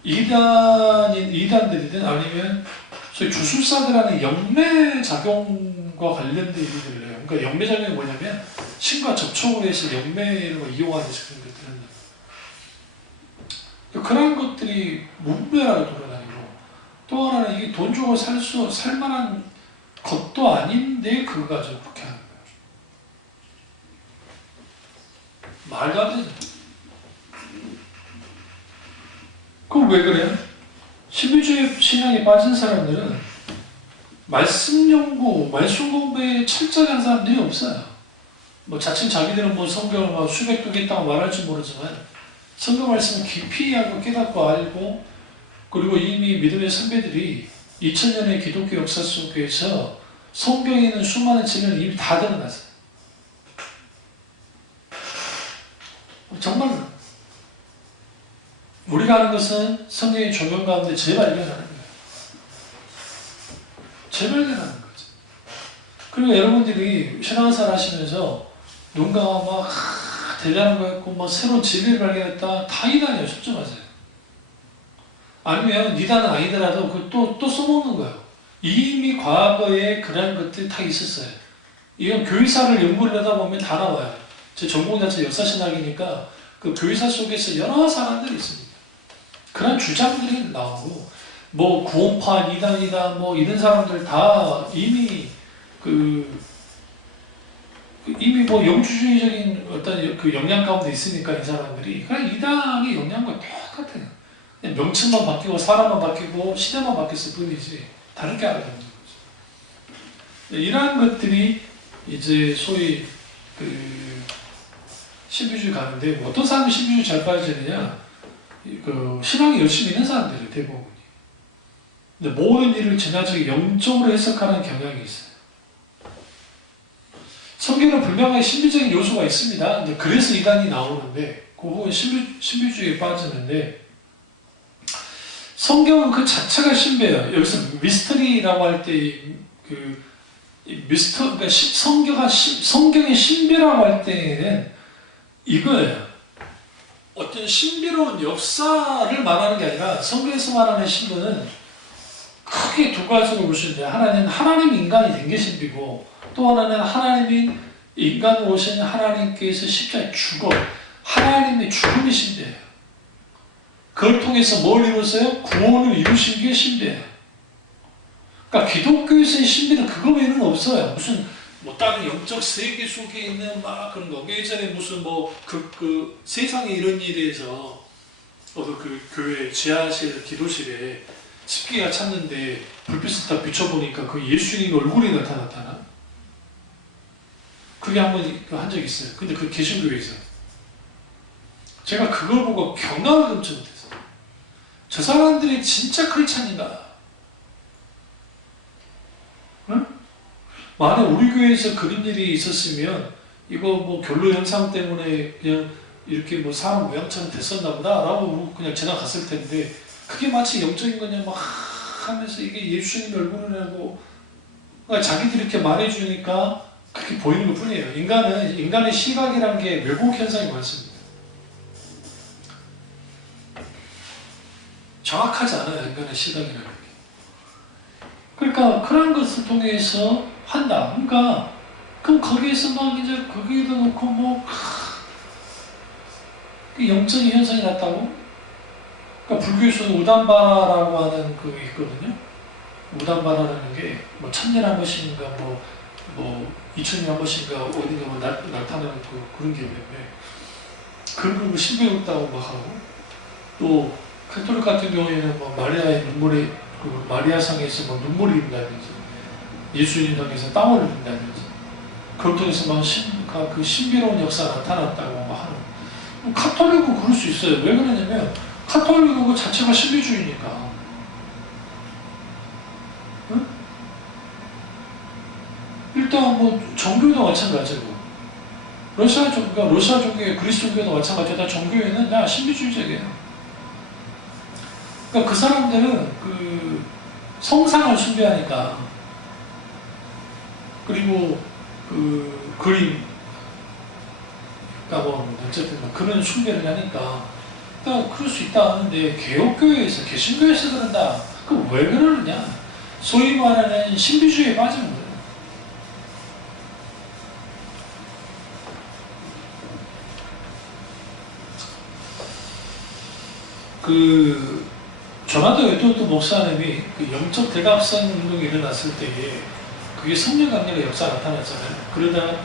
이단들이든 아니면 소위 주술사들하는 영매작용과 관련된 일들을 해요. 그러니까 영매작용이 뭐냐면 신과 접촉을 해서 영매를 이용하는 그런 것들은 그런 것들이 문별하게 돌아다니고 또 하나는 이게 돈 주고 살 만한 것도 아닌데 그거 가지고 그렇게 하는 거예요. 말도 안 되죠. 그럼 왜 그래요? 신비주의 신앙에 빠진 사람들은 말씀 연구, 말씀 공부에 철저한 사람들이 없어요. 자칫 자기들은 성경을 수백 개 있다고 말할지 모르지만 성경 말씀을 깊이 이해하고 깨닫고 알고 그리고 이미 믿음의 선배들이 2000년의 기독교 역사 속에서 성경에 있는 수많은 진리는 이미 다 드러났어요. 정말 우리가 하는 것은 성경의 조명 가운데 재발견하는 거예요. 재발견하는 거죠. 그리고 여러분들이 신앙생활 하시면서 누군가가 대단한 거 같고 새로운 진리를 발견했다. 다 이단이에요. subj하세요. 아니면 이단은 아니더라도 또 써먹는 거예요. 이미 과거에 그런 것들이 다 있었어요. 이건 교회사를 연구를 하다 보면 다 나와요. 제 전공 자체 역사신학이니까 그 교회사 속에서 여러 사람들이 있습니다. 그런 주장들이 나오고 구원파, 이단이다 이런 사람들 다 이미 이미 영주주의적인 어떤 그 영향 가운데 있으니까 이 사람들이 그냥 이단의 영향과 똑같아요. 그냥 명칭만 바뀌고 사람만 바뀌고 시대만 바뀌었을 뿐이지 다를 게 아니라는 거죠. 이러한 것들이 이제 소위 신비주의 가는데 어떤 사람이 신비주의 잘 빠지느냐 신앙이 열심히 있는 사람들이 대부분이. 근데 모든 일을 지나치게 영적으로 해석하는 경향이 있어요. 성경은 분명하게 신비적인 요소가 있습니다. 그래서 이단이 나오는데 그 부분 신비주의에 빠지는데 성경은 그 자체가 신비해요. 여기서 미스터리라고 할 때 그러니까 성경의 신비라고 할 때에는 이거예요. 어떤 신비로운 역사를 말하는 게 아니라 성경에서 말하는 신비는 크게 두 가지로 볼 수 있는데, 하나는 하나님 인간이 된 게 신비고, 또 하나는 하나님이 인간으로 오신 하나님께서 십자가에 죽어 하나님의 죽음이 신비예요. 그걸 통해서 뭘 이루었어요? 구원을 이루신 게 신비예요. 그러니까 기독교에서의 신비는 그거 외에는 없어요. 무슨 뭐 다른 영적 세계 속에 있는 막 그런 거. 예전에 무슨 뭐 그 세상에 이런 일에서 그 교회 지하실 기도실에 집게가 찼는데 불빛을 딱 비춰보니까 그 예수님 얼굴이 나타났다나? 그게 한 적 있어요. 근데 그 개신교회에서 제가 그걸 보고 경악을 금치 못했어요. 저 사람들이 진짜 크리스찬인가? 응? 만약 우리 교회에서 그런 일이 있었으면 이거 뭐 결로 현상 때문에 그냥 이렇게 뭐 사람 모양처럼 됐었나 보다 라고 그냥 지나갔을 텐데, 그게 마치 영적인 거냐 막 하면서 이게 예수님 얼굴이라고 그러니까 자기들이 이렇게 말해주니까 그렇게 보이는 것 뿐이에요. 인간의 시각이라는 게 왜곡 현상이 많습니다. 정확하지 않아요, 인간의 시각이라는 게. 그러니까 그런 것을 통해서 한다. 그러니까 그럼 거기에서 막 이제 거기에다 놓고 뭐 영적인 현상이 났다고? 그러니까 불교에서는 우담바라라고 하는 그 있거든요. 우담바라라는 게 뭐 1000년에 한 번씩인가 뭐 2000년에 한 번씩인가 어딘가 뭐 나타나는 그런 게 있는데, 그런 거 신비롭다고 막 하고, 또 카톨릭 같은 경우에는 뭐 마리아의 눈물이 그 마리아상에서 뭐 눈물이 흐른다든지, 예수님 상에서 땀을 흘린다든지, 그걸 통해서 막 그 신비로운 역사가 나타났다고 막 하는. 카톨릭은 그럴 수 있어요. 왜 그러냐면 카톨릭은 그 자체가 신비주의니까. 응? 일단 뭐 종교도 마찬가지고, 러시아 종교의 그리스도교도 마찬가지고, 다 종교에는 다 신비주의적이에요. 그러니까 그 사람들은 그 성상을 숭배하니까, 그리고 그 그림, 그러니까 뭐 어쨌든 그런 숭배를 하니까, 그러니까 그럴 수 있다 하는데, 개신교에서 그런다. 그럼 왜 그러느냐? 소위 말하는 신비주의에 빠지는 거예요. 그 조나단 웨드워드 목사님이 그 영적 대각선 운동이 일어났을 때에 그게 성령 강림의 역사가 나타났잖아요. 그러다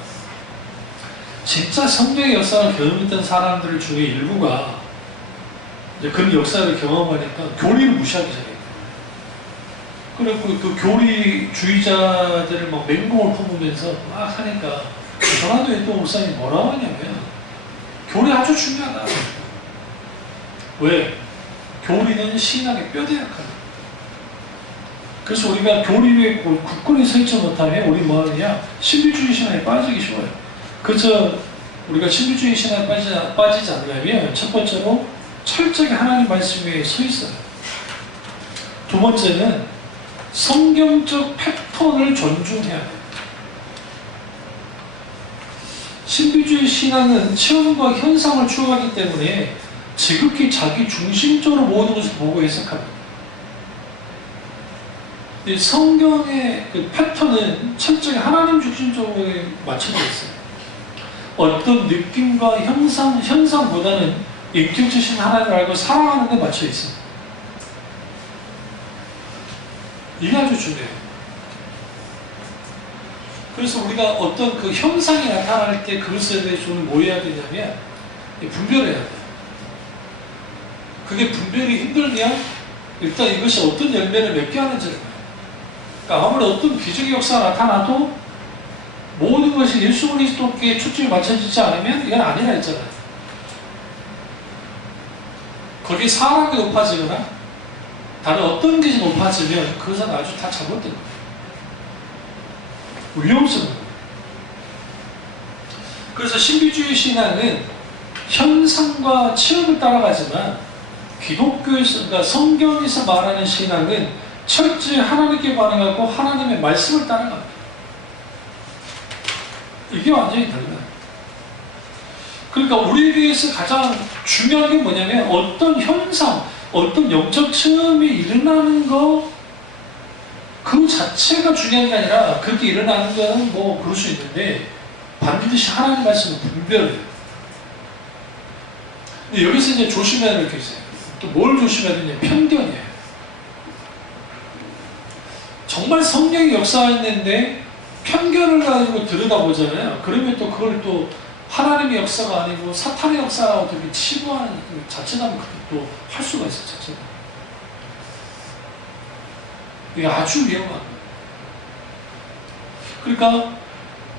진짜 성령의 역사를 경험했던 사람들 중에 일부가 이제 그런 역사를 경험하니까 교리를 무시하기 시작해요. 그리고 그 교리주의자들을 막 맹공을 퍼부면서 막 하니까 조나단 웨드워드 목사님이 뭐라고 하냐면, 교리 아주 중요하다. 왜? 교리는 신학의 뼈대역합니다. 그래서 우리가 교리에 굳건히 서 있지 못하면 우리 뭐 하느냐? 신비주의 신학에 빠지기 쉬워요. 그래서 우리가 신비주의 신학에 빠지지 않으려면 첫 번째로 철저히 하나님 말씀 위에 서 있어요. 두 번째는 성경적 패턴을 존중해야 돼요. 신비주의 신학은 체험과 현상을 추구하기 때문에 지극히 자기 중심적으로 모든 것을 보고 해석합니다. 성경의 그 패턴은 철저히 하나님 중심적으로 맞춰져 있어요. 어떤 느낌과 현상보다는 인격주신 하나님을 알고 사랑하는 데 맞춰 있어요. 이게 아주 중요해요. 그래서 우리가 어떤 그 현상이 나타날 때 그것에 대해서 뭐 해야 되냐면 분별해야 돼요. 그게 분별이 힘들면 일단 이것이 어떤 열매를 맺게 하는지를 봐요. 그러니까 아무리 어떤 기적의 역사가 나타나도 모든 것이 예수 그리스도께 초점이 맞춰지지 않으면 이건 아니라 했잖아요. 거기에 사람이 높아지거나 다른 어떤 것이 높아지면 그것은 아주 다 잘못된 거예요. 위험스러운 거예요. 그래서 신비주의 신앙은 현상과 체험을 따라가지만, 기독교에서, 그러니까 성경에서 말하는 신앙은 철저히 하나님께 반응하고 하나님의 말씀을 따라갑니다. 이게 완전히 달라요. 그러니까 우리에게서 가장 중요한 게 뭐냐면 어떤 현상, 어떤 영적 체험이 일어나는 거 그 자체가 중요한 게 아니라 그렇게 일어나는 거는 뭐 그럴 수 있는데 반드시 하나님 말씀은 분별해요. 근데 여기서 이제 조심해야 될 게 있어요. 또 뭘 조심해야 되냐? 편견이에요. 정말 성령이 역사했는데 편견을 가지고 들여다보잖아요. 그러면 또 그걸 또 하나님의 역사가 아니고 사탄의 역사라고 되게 치부하는 그 자체다면 그렇게 또 할 수가 있어요. 자체다. 이게 아주 위험한 거예요. 그러니까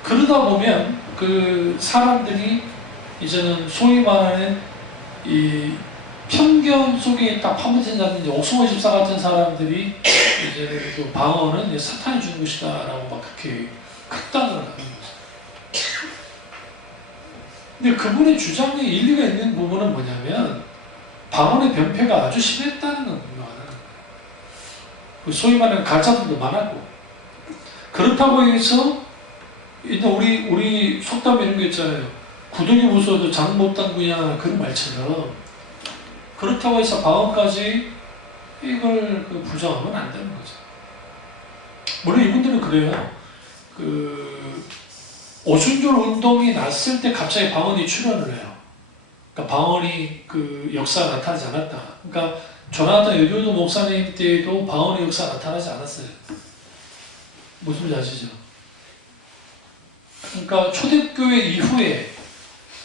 그러다 보면 그 사람들이 이제는 소위 말하는 이 편견 속에 딱 파묻힌 자들, 옥수모 집사 같은 사람들이 이제 그 방언은 이제 사탄이 주는 것이다라고 막 그렇게 극단으로 가는 거죠. 근데 그분의 주장에 일리가 있는 부분은 뭐냐면 방언의 병폐가 아주 심했다는 건 분명하다는 거예요. 소위 말하는 가짜들도 많았고 그렇다고 해서 우리 속담 이런 거 있잖아요. 구덩이 무서워도 장 못 담그냐 그런 말처럼 그렇다고 해서 방언까지 이걸 부정하면 안 되는 거죠. 물론 이분들은 그래요. 오순절 운동이 났을 때 갑자기 방언이 출현을 해요. 그러니까 방언이 그 역사가 나타나지 않았다. 그러니까 조나단 에드워드 목사님 때도 방언의 역사가 나타나지 않았어요. 무슨 말인지 아시죠? 그러니까 초대교회 이후에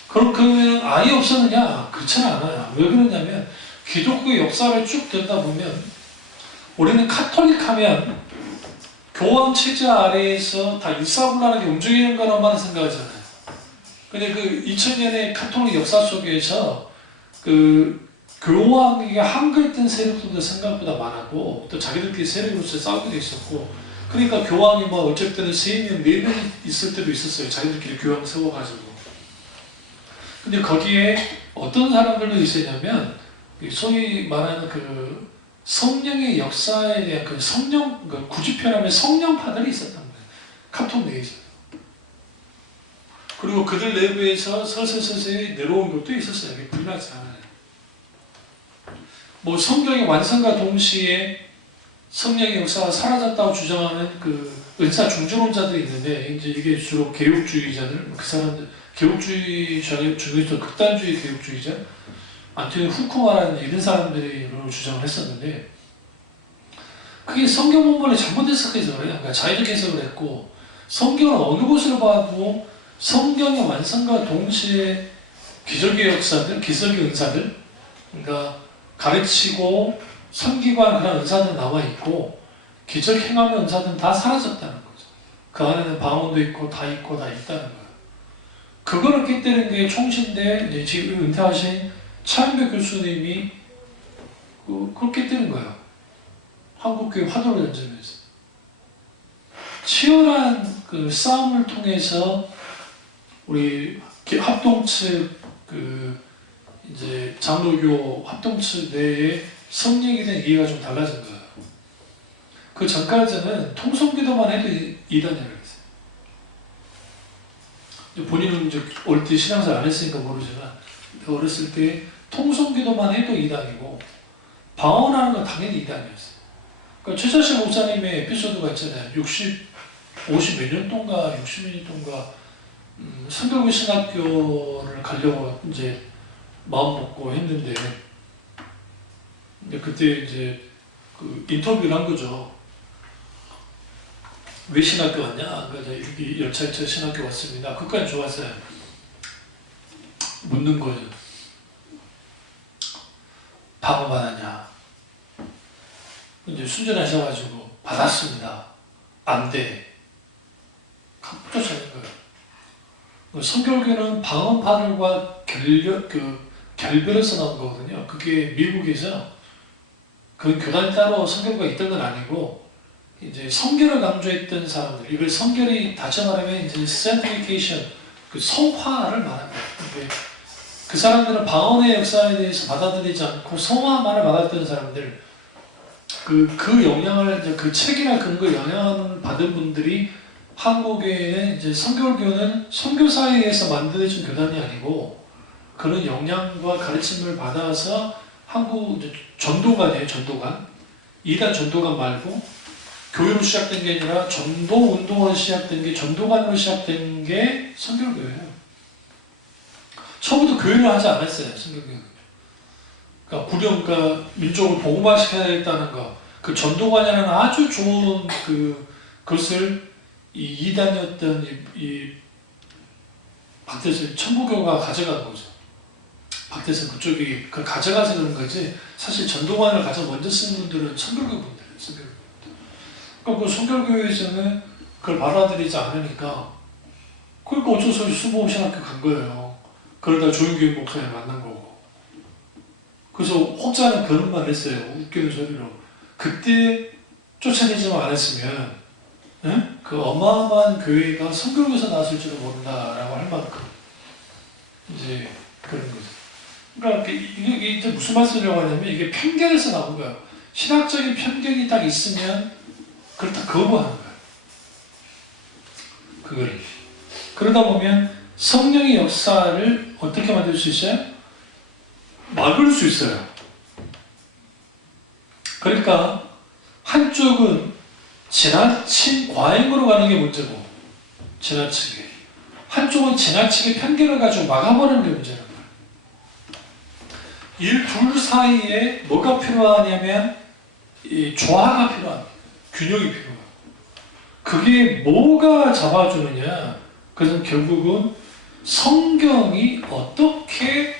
그러면 아예 없었느냐? 그렇지는 않아요. 왜 그러냐면 기독교의 역사를 쭉 듣다 보면 우리는 카톨릭하면 교황 체제 아래에서 다 일사불란하게 움직이는 거라만 생각하잖아요. 근데 그 2000년의 카톨릭 역사 속에서 그 교황에게 한글 뜬 세력들도 생각보다 많았고 또 자기들끼리 세력으로서 싸우기도 있었고 그러니까 교황이 뭐 어쨌든 3명, 4명 있을 때도 있었어요. 자기들끼리 교황 세워가지고. 근데 거기에 어떤 사람들도 있었냐면 소위 말하는 그 성령의 역사에 대한 그 성령, 굳이 표현하면 성령파들이 있었단 말이에요. 카톡 내에서. 그리고 그들 내부에서 서서히 내려온 것도 있었어요. 이게 불리하지 않아요. 뭐 성경의 완성과 동시에 성령의 역사가 사라졌다고 주장하는 그 은사 중주론자들이 있는데 이제 이게 주로 개혁주의자들, 그 사람들 개혁주의자 중에서 극단주의 개혁주의자 안토니 후쿠마라는 이런 사람들이 주장을 했었는데 그게 성경 본문을 잘못 해석해서 그래요. 그러니까 자의적 해석을 했고 성경을 어느 곳으로 봐도 성경의 완성과 동시에 기적의 역사들, 기적의 은사들 그러니까 가르치고 선기관 그런 은사들은 남아있고 기적 행하는 은사들은 다 사라졌다는 거죠. 그 안에는 방언도 있고 다 있다는 거예요. 그걸 깨뜨린 게 총신대 이제 지금 은퇴하신 차인배 교수님이 그렇게 뜨는 거예요. 한국교회 화두로 연전에서 치열한 그 싸움을 통해서 우리 합동 측 이제 장로교 합동 측 내에 성령에 대한 이해가 좀 달라진 거예요. 그 전까지는 통성기도만 해도 이단이라고 했어요. 본인은 이제 올 때 신앙생활 안 했으니까 모르지만 어렸을 때 통성기도만 해도 이단이고 방언하는 건 당연히 이단이었어요. 그러니까 최자실 목사님의 에피소드가 있잖아요. 50 몇 년 동가 60몇 년 동가 성결교 신학교를 가려고 이제 마음 먹고 했는데 그때 이제 그 인터뷰를 한 거죠. 왜 신학교 왔냐? 그러니까 여기 열차에서 신학교 왔습니다. 그까지 좋았어요. 묻는 거예요. 방언 받았냐? 이제 순전하셔가지고 받았습니다. 안 돼. 쫓아낸 거예요. 성결교는 방언파들과 결별해서 나온 거거든요. 그게 미국에서 그 교단이 따로 성결교가 있던 건 아니고 이제 성결을 강조했던 사람들 이걸 성결이 다시 말하면 이제 sanctification 그 성화를 말하는 거예요. 그 사람들은 방언의 역사에 대해서 받아들이지 않고 성화만을 받았던 사람들 그 영향을, 이제 그 책이나 그런 거 영향을 받은 분들이 한국에는 이제 선교교는 선교사회에서 만들어진 교단이 아니고 그런 영향과 가르침을 받아서 한국 이제 전도관이에요, 전도관. 이단 전도관 말고 교회로 시작된 게 아니라 전도 운동으로 시작된 게 전도관으로 시작된 게 선교교예요. 처음부터 교회를 하지 않았어요, 선교교회. 그러니까 그러니까 민족을 복음화시켜야겠다는 거. 그 전도관이라는 아주 좋은 그것을 이 이단이었던 이 박대선 천부교가 가져간 거죠. 박대선 그쪽이 그걸 가져가서 그런 거지. 사실 전도관을 가장 먼저 쓴 분들은 선교교 분들이에요. 선교교 분들. 그러니까 그 선교교에서는 그걸 받아들이지 않으니까 그러니까 어쩔 수 없이 수보신학교 간 거예요. 그러다 조윤규 목사님 만난 거고. 그래서 혹자는 그런 말 했어요. 웃기는 소리로. 그때 쫓아내지만 않았으면 그 어마어마한 교회가 선교에서 나왔을 줄은 모른다라고 할 만큼 이제 그런 거죠. 그러니까 이게 무슨 말씀이라고 하냐면 이게 편견에서 나온 거예요. 신학적인 편견이 딱 있으면 그걸 다 거부하는 거예요. 그걸. 그러다 보면 성령의 역사를 어떻게 만들 수 있어요? 막을 수 있어요. 그러니까 한쪽은 지나친 과잉으로 가는 게 문제고 지나치게 한쪽은 지나치게 편견을 가지고 막아버리는 게 문제라는 거예요. 이 둘 사이에 뭐가 필요하냐면 이 조화가 필요한 균형이 필요해요. 그게 뭐가 잡아주느냐? 그것은 결국은 성경이 어떻게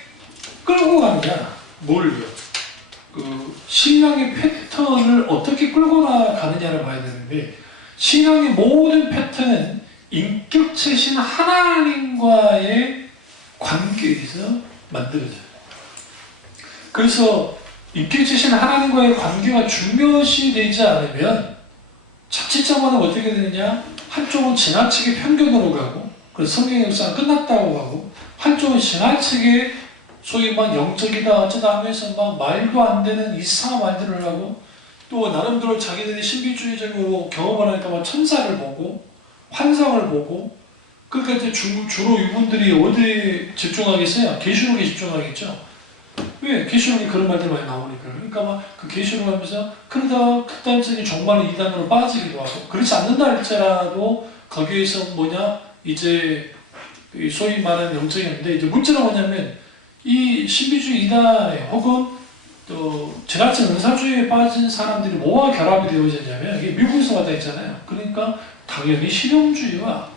끌고 가느냐? 뭘요? 신앙의 패턴을 어떻게 끌고 나가느냐를 봐야 되는데 신앙의 모든 패턴은 인격체신 하나님과의 관계에서 만들어져요. 그래서 인격체신 하나님과의 관계가 중요시 되지 않으면 자칫자만은 어떻게 되느냐? 한쪽은 지나치게 편견으로 가고 그래서 성경의 역사는 끝났다고 하고 한쪽은 지나치게 소위 막 영적이다 어쩌다 하면서 막 말도 안 되는 이상한 말들을 하고 또 나름대로 자기들이 신비주의적으로 경험을 하니까 막 천사를 보고 환상을 보고 그러니까 이제 주로 이분들이 어디에 집중하겠어요? 계시록에 집중하겠죠. 왜? 계시록에 그런 말들 많이 나오니까. 그러니까 막 그 계시록 하면서 그러다 극단적인 종말의 이단으로 빠지기도 하고 그렇지 않는다 할지라도 거기에서 뭐냐 이제 소위 말하는 영적인데 이제 문제는 뭐냐면 이 신비주의 이단에 혹은 또 지나친 은사주의에 빠진 사람들이 뭐와 결합이 되어졌냐면 이게 미국에서 왔다 했잖아요. 그러니까 당연히 실용주의와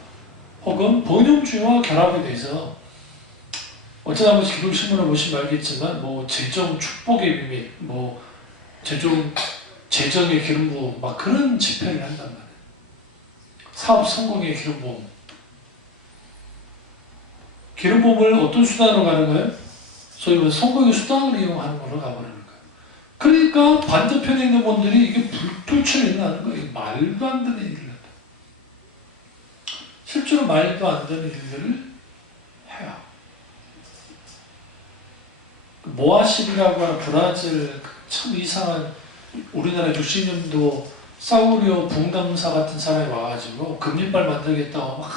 혹은 번영주의와 결합이 돼서 어쩌다 보면 기독신문을 보시면 알겠지만 뭐 재정 축복의 비밀, 뭐 재정의 기름 부음 막 그런 집회를 한단 말이에요. 사업 성공의 기름 부음. 기름 부음을 어떤 수단으로 가는 거예요? 소위 말해서 성공의 수단을 이용하는 걸로 가버리는 거예요. 그러니까 반대편에 있는 분들이 이게 불토치를 일어나는 거예요. 말도 안 되는 일을 한다. 실제로 말도 안 되는 일들을 해요. 모아십이라고 하는 브라질 참 이상한 우리나라 60년도 사우리오 붕담사 같은 사람이 와가지고 금리빨 만들겠다고 막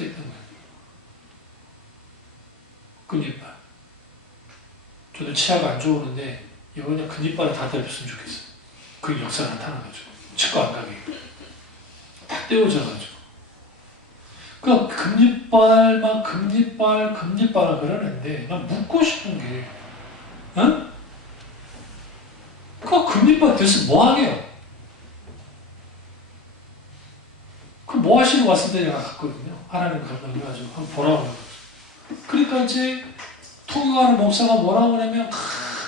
했던 거예요. 금리빨. 저도 치아가 안 좋으는데 이거 그냥 금리빨을 다 떼었으면 좋겠어요. 그 역사가 나타나가지고 치과 안 가게 다 떼어져가지고 그 금리빨만 금리빨 그러는데 난 묻고 싶은 게 그 금리빨 돼서 뭐하게요? 그 뭐하시러 왔을 때 내가 갔거든요. 하나님 감동해가지고 한번 보라고 해가지고 그러니까 이제 통역하는 목사가 뭐라고 하냐면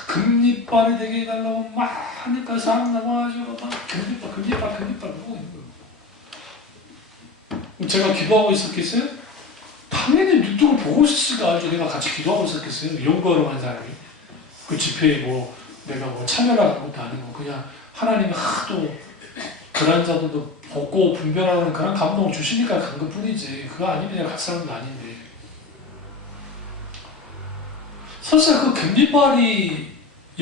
금리빨이 되게 해달라고 막 하니까 사람 나와가지고 막 금리빨 보고 있는 거예요. 제가 기도하고 있었겠어요? 당연히 눈뜨고 보고 있을까 알죠. 내가 같이 기도하고 있었겠어요. 연구하러 간 사람이 그 집회에 뭐 내가 뭐 참여를 한 것도 아니고 그냥 하나님이 하도 그런 자들도 보고 분별하는 그런 감동을 주시니까 간 것뿐이지 그거 아니면 내가 갈 사람도 아닌데 사실 그 금리빨이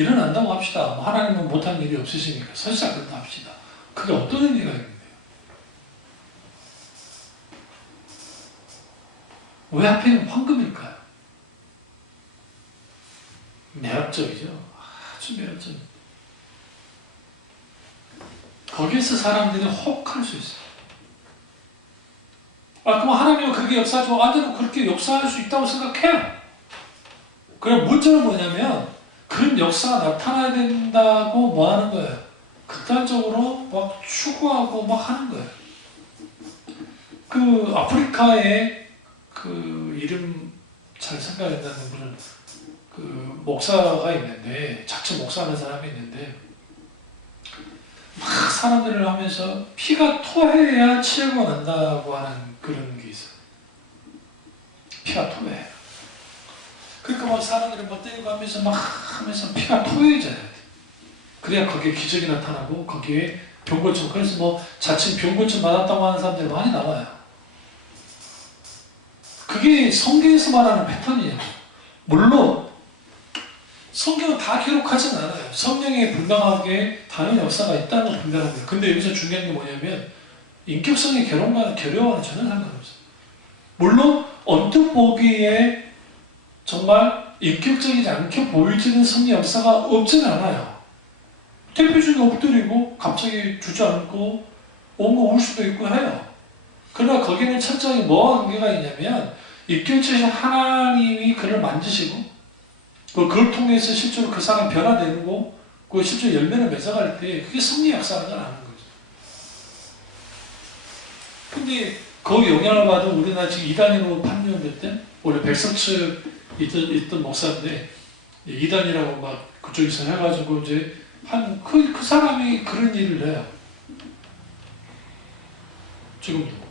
일어난다고 합시다. 뭐 하나님은 못한 일이 없으시니까 설사 그런다 합시다. 그게 어떤 의미가 있는데요? 왜 하필이면 황금일까요? 매력적이죠. 아주 매력적이죠. 거기에서 사람들이 혹할 수 있어요. 그럼 하나님은 그렇게 역사하죠. 나도 그렇게 역사할 수 있다고 생각해요. 그럼 문제는 뭐냐면 그런 역사가 나타나야 된다고 뭐 하는 거예요? 극단적으로 막 추구하고 막 하는 거예요. 그 아프리카에 그 이름 잘 생각이 안 나는 분은 그 목사가 있는데, 자체 목사하는 사람이 있는데 막 사람들을 하면서 피가 토해야 치료가 난다고 하는 그런 게 있어요. 피가 토해. 그러니까 막 사람들을 막 때리고 하면서 막 하면서 피가 토해져야 돼. 그래야 거기에 기적이 나타나고 거기에 병고침, 그래서 뭐 자칭 병고침 받았다고 하는 사람들이 많이 나와요. 그게 성경에서 말하는 패턴이에요. 물론 성경은 다 기록하진 않아요. 성령에 분명하게 다른 역사가 있다는 건 분명합니다. 근데 여기서 중요한 게 뭐냐면 인격성의 결여와는 전혀 상관없어요. 물론 언뜻 보기에 정말 인격적이지 않게 보여지는 성령 역사가 없지는 않아요. 대표적인 엎드리고 갑자기 주저앉고 온거 울 수도 있고 해요. 그러나 거기는 철저히 뭐와 관계가 있냐면 인격적인 하나님이 그를 만지시고 그걸 통해서 실제로 그 사람 변화되고 그 실제로 열매를 맺어갈 때 그게 성령 역사라는 걸 아는 거죠. 근데 그 영향을 받은 우리나라 지금 이단으로 판명됐던 원래 백석측 있던 목사인데 이단이라고 막 그쪽에서 해가지고 이제 그 사람이 그런 일을 해요. 지금도.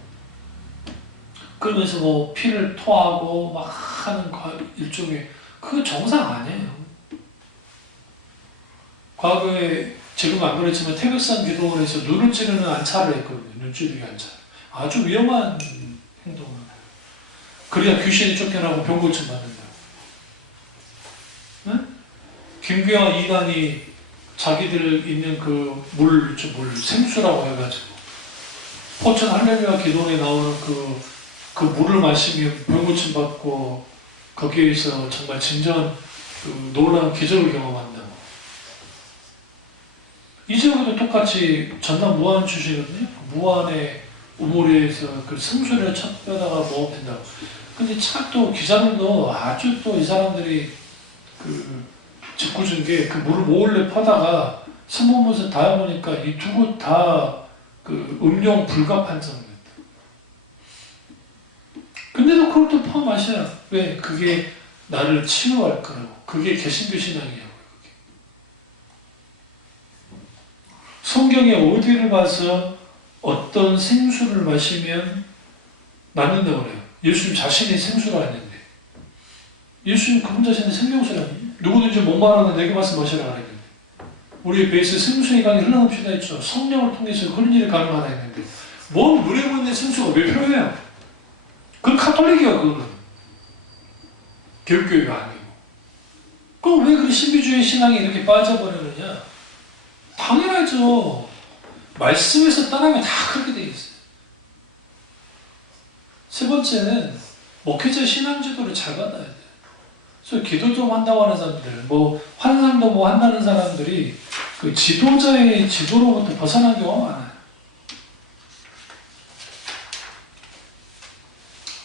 그러면서 뭐 피를 토하고 막 하는 일종의 그거 정상 아니에요. 과거에 지금 안 그렇지만 태백산 기도원에서 눈을 찌르는 안차를 했거든요. 눈 찌르기 안차. 아주 위험한 행동을 해요. 그래야 귀신이 쫓겨나고 병고침 받는다. 응? 김규와 이단이 자기들 있는 그 생수라고 해가지고 포천 할렐루야 기도원에 나오는 그 물을 마시면 병고침 받고 거기에서 정말 진정한 그 놀라운 기적을 경험한다고. 이제부터 똑같이 전남 무안 출신이거든요. 무안의 우물에서 그 생수를 쳤다가 먹어된다고. 근데 참 또 기자들도 아주 또 이 사람들이 그 짓궂은 게 그 물을 몰래 퍼다가 선문무서 다 해보니까 이 두 곳 다 그 음용 불가 판정됐다. 근데도 그걸 또 퍼 마셔요. 왜? 그게 나를 치유할 거라고. 그게 개신교 신앙이에요. 성경에 어디를 봐서 어떤 생수를 마시면 낫는다고 그래요. 예수님 자신이 생수가 아닌데. 예수님 그분 자신이 생명수라. 누구든지 목마르면 내게 와서 마시라 그랬는데. 우리의 베이스 생수의 강이 흘러넘치다 했죠. 성령을 통해서 그런 일이 가능하다 했는데. 뭔 물에 묻는 생수가 왜 필요해요? 그건 카톨릭이야, 그거는. 교육교회가 아니고. 그럼 왜 그 신비주의 신앙이 이렇게 빠져버리느냐? 당연하죠. 말씀에서 떠나면 다 그렇게 되어 있어요. 세 번째는 목회자 신앙 지도를 잘 받아야 돼요. 그래서 기도 좀 한다고 하는 사람들, 뭐 환상도 뭐 한다는 사람들이 그 지도자의 지도로부터 벗어난 경우가 많아요.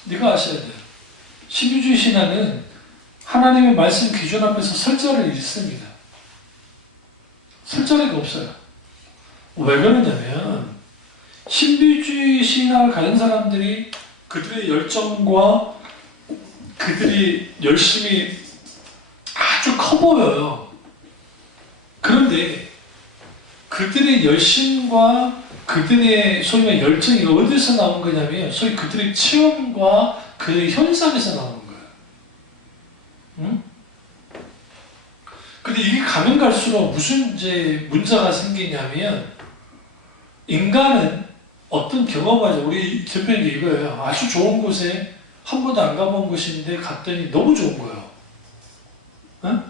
네가 아셔야 돼요. 신비주의 신앙은 하나님의 말씀 기준 앞에서 설자를 잃습니다. 설자리가 없어요. 왜 그러냐면 신비주의 신앙을 가진 사람들이 그들의 열정과 그들이 열심히 아주 커 보여요. 그런데 그들의 열심과 그들의 소위 말해 열정이 어디서 나온 거냐면 소위 그들의 체험과 그 현상에서 나오는 거예요. 응? 근데 이게 가면 갈수록 무슨 이제 문제가 생기냐면 인간은 어떤 경험을 하죠. 우리 대표님 이거예요. 아주 좋은 곳에 한 번도 안 가본 곳인데 갔더니 너무 좋은 거예요. 응?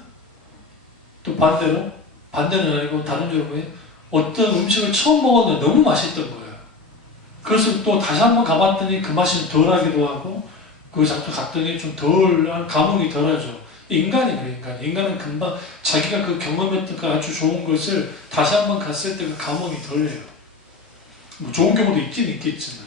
또 반대는 아니고 다른 점이 뭐예요? 어떤 음식을 처음 먹었는데 너무 맛있던 거예요. 그래서 또 다시 한번 가봤더니 그 맛이 덜하기도 하고 그 장소 갔더니 좀 덜, 감흥이 덜하죠. 인간이 그래, 인간은 금방 자기가 그 경험했던 그 아주 좋은 것을 다시 한번 갔을 때 그 감흥이 덜해요. 뭐 좋은 경우도 있긴 있겠지만.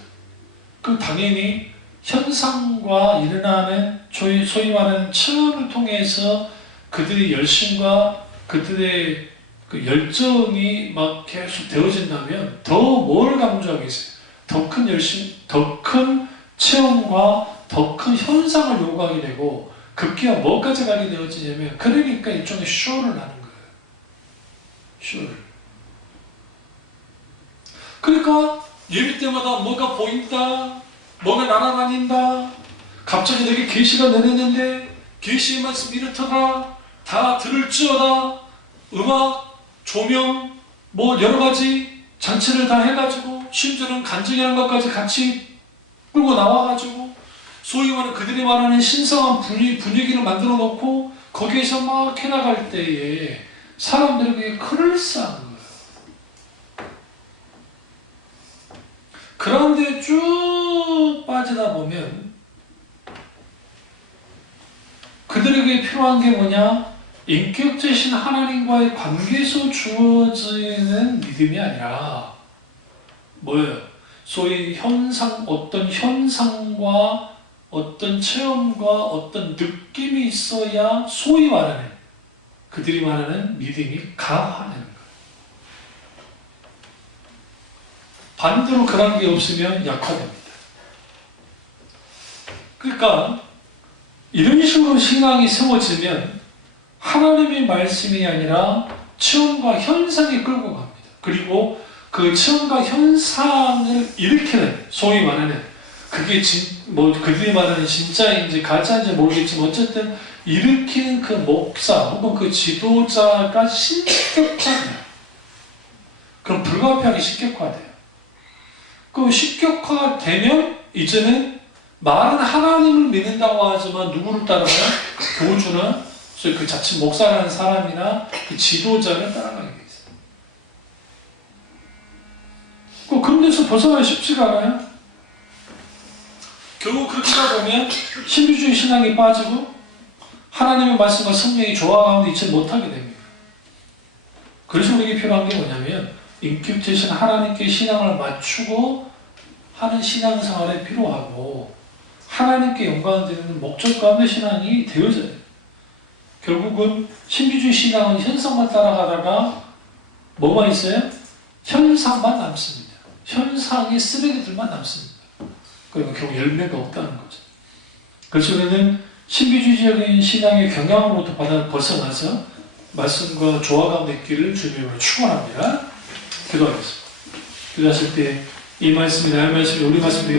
그럼 당연히 현상과 일어나는 소위 말하는 체험을 통해서 그들의 열심과 그들의 그 열정이 막 계속 되어진다면 더 뭘 강조하겠어요? 더 큰 열심, 더 큰 체험과 더 큰 현상을 요구하게 되고 급기야 뭐까지 가게 되어지냐면 그러니까 일종의 쇼를 하는 거예요. 쇼를. 그러니까 예배 때마다 뭐가 보인다, 뭐가 날아다닌다, 갑자기 내게 계시가 내렸는데 계시의 말씀 이렇더라, 다 들을지어다, 음악, 조명, 뭐 여러가지 장치를 다 해가지고 심지어는 간증이라는 것까지 같이 끌고 나와가지고 소위 말하는 그들이 말하는 신성한 분위기를 만들어 놓고 거기에서 막 해나갈 때에 사람들에게 그럴싸한 거예요. 그런데 쭉 빠지다 보면 그들에게 필요한 게 뭐냐? 인격체신 하나님과의 관계에서 주어지는 믿음이 아니라 뭐예요? 소위 어떤 현상과 어떤 체험과 어떤 느낌이 있어야 소위 말하는 그들이 말하는 믿음이 강화되는 거예요. 반대로 그런 게 없으면 약화됩니다. 그러니까 이런 식으로 신앙이 세워지면 하나님의 말씀이 아니라 체험과 현상이 끌고 갑니다. 그리고 그 체험과 현상을 일으키는 소위 말하는 그게 그들이 말하는 진짜인지 가짜인지 모르겠지만 어쨌든 일으키는 그 목사 혹은 그 지도자가 신격화돼요. 그럼 불가피하게 신격화돼요. 그 신격화되면 이제는 말은 하나님을 믿는다고 하지만 누구를 따라가요? 교주나 그 자칫 목사라는 사람이나 그 지도자를 따라가게 돼 있어요. 그런 데서 벗어나기 쉽지가 않아요. 결국 그렇게 하다 보면 신비주의 신앙이 빠지고 하나님의 말씀과 성령이 조화 가운데 있지 못하게 됩니다. 그래서 우리에게 필요한 게 뭐냐면 인격체신 하나님께 신앙을 맞추고 하는 신앙생활에 필요하고 하나님께 영광을 드리는 목적 가운데 신앙이 되어져야 돼요. 결국은 신비주의 신앙은 현상만 따라가다가 뭐만 있어요? 현상만 남습니다. 현상의 쓰레기들만 남습니다. 그러면 결국 열매가 없다는 거죠. 그래서 우리는 신비주의적인 신앙의 경향으로부터 벗어나서 말씀과 조화 가운데 있기를 주님으로 축원합니다. 기도하겠습니다. 기도하실 때 이 말씀이 나의 말씀이 우리 말씀이 되겠습니다.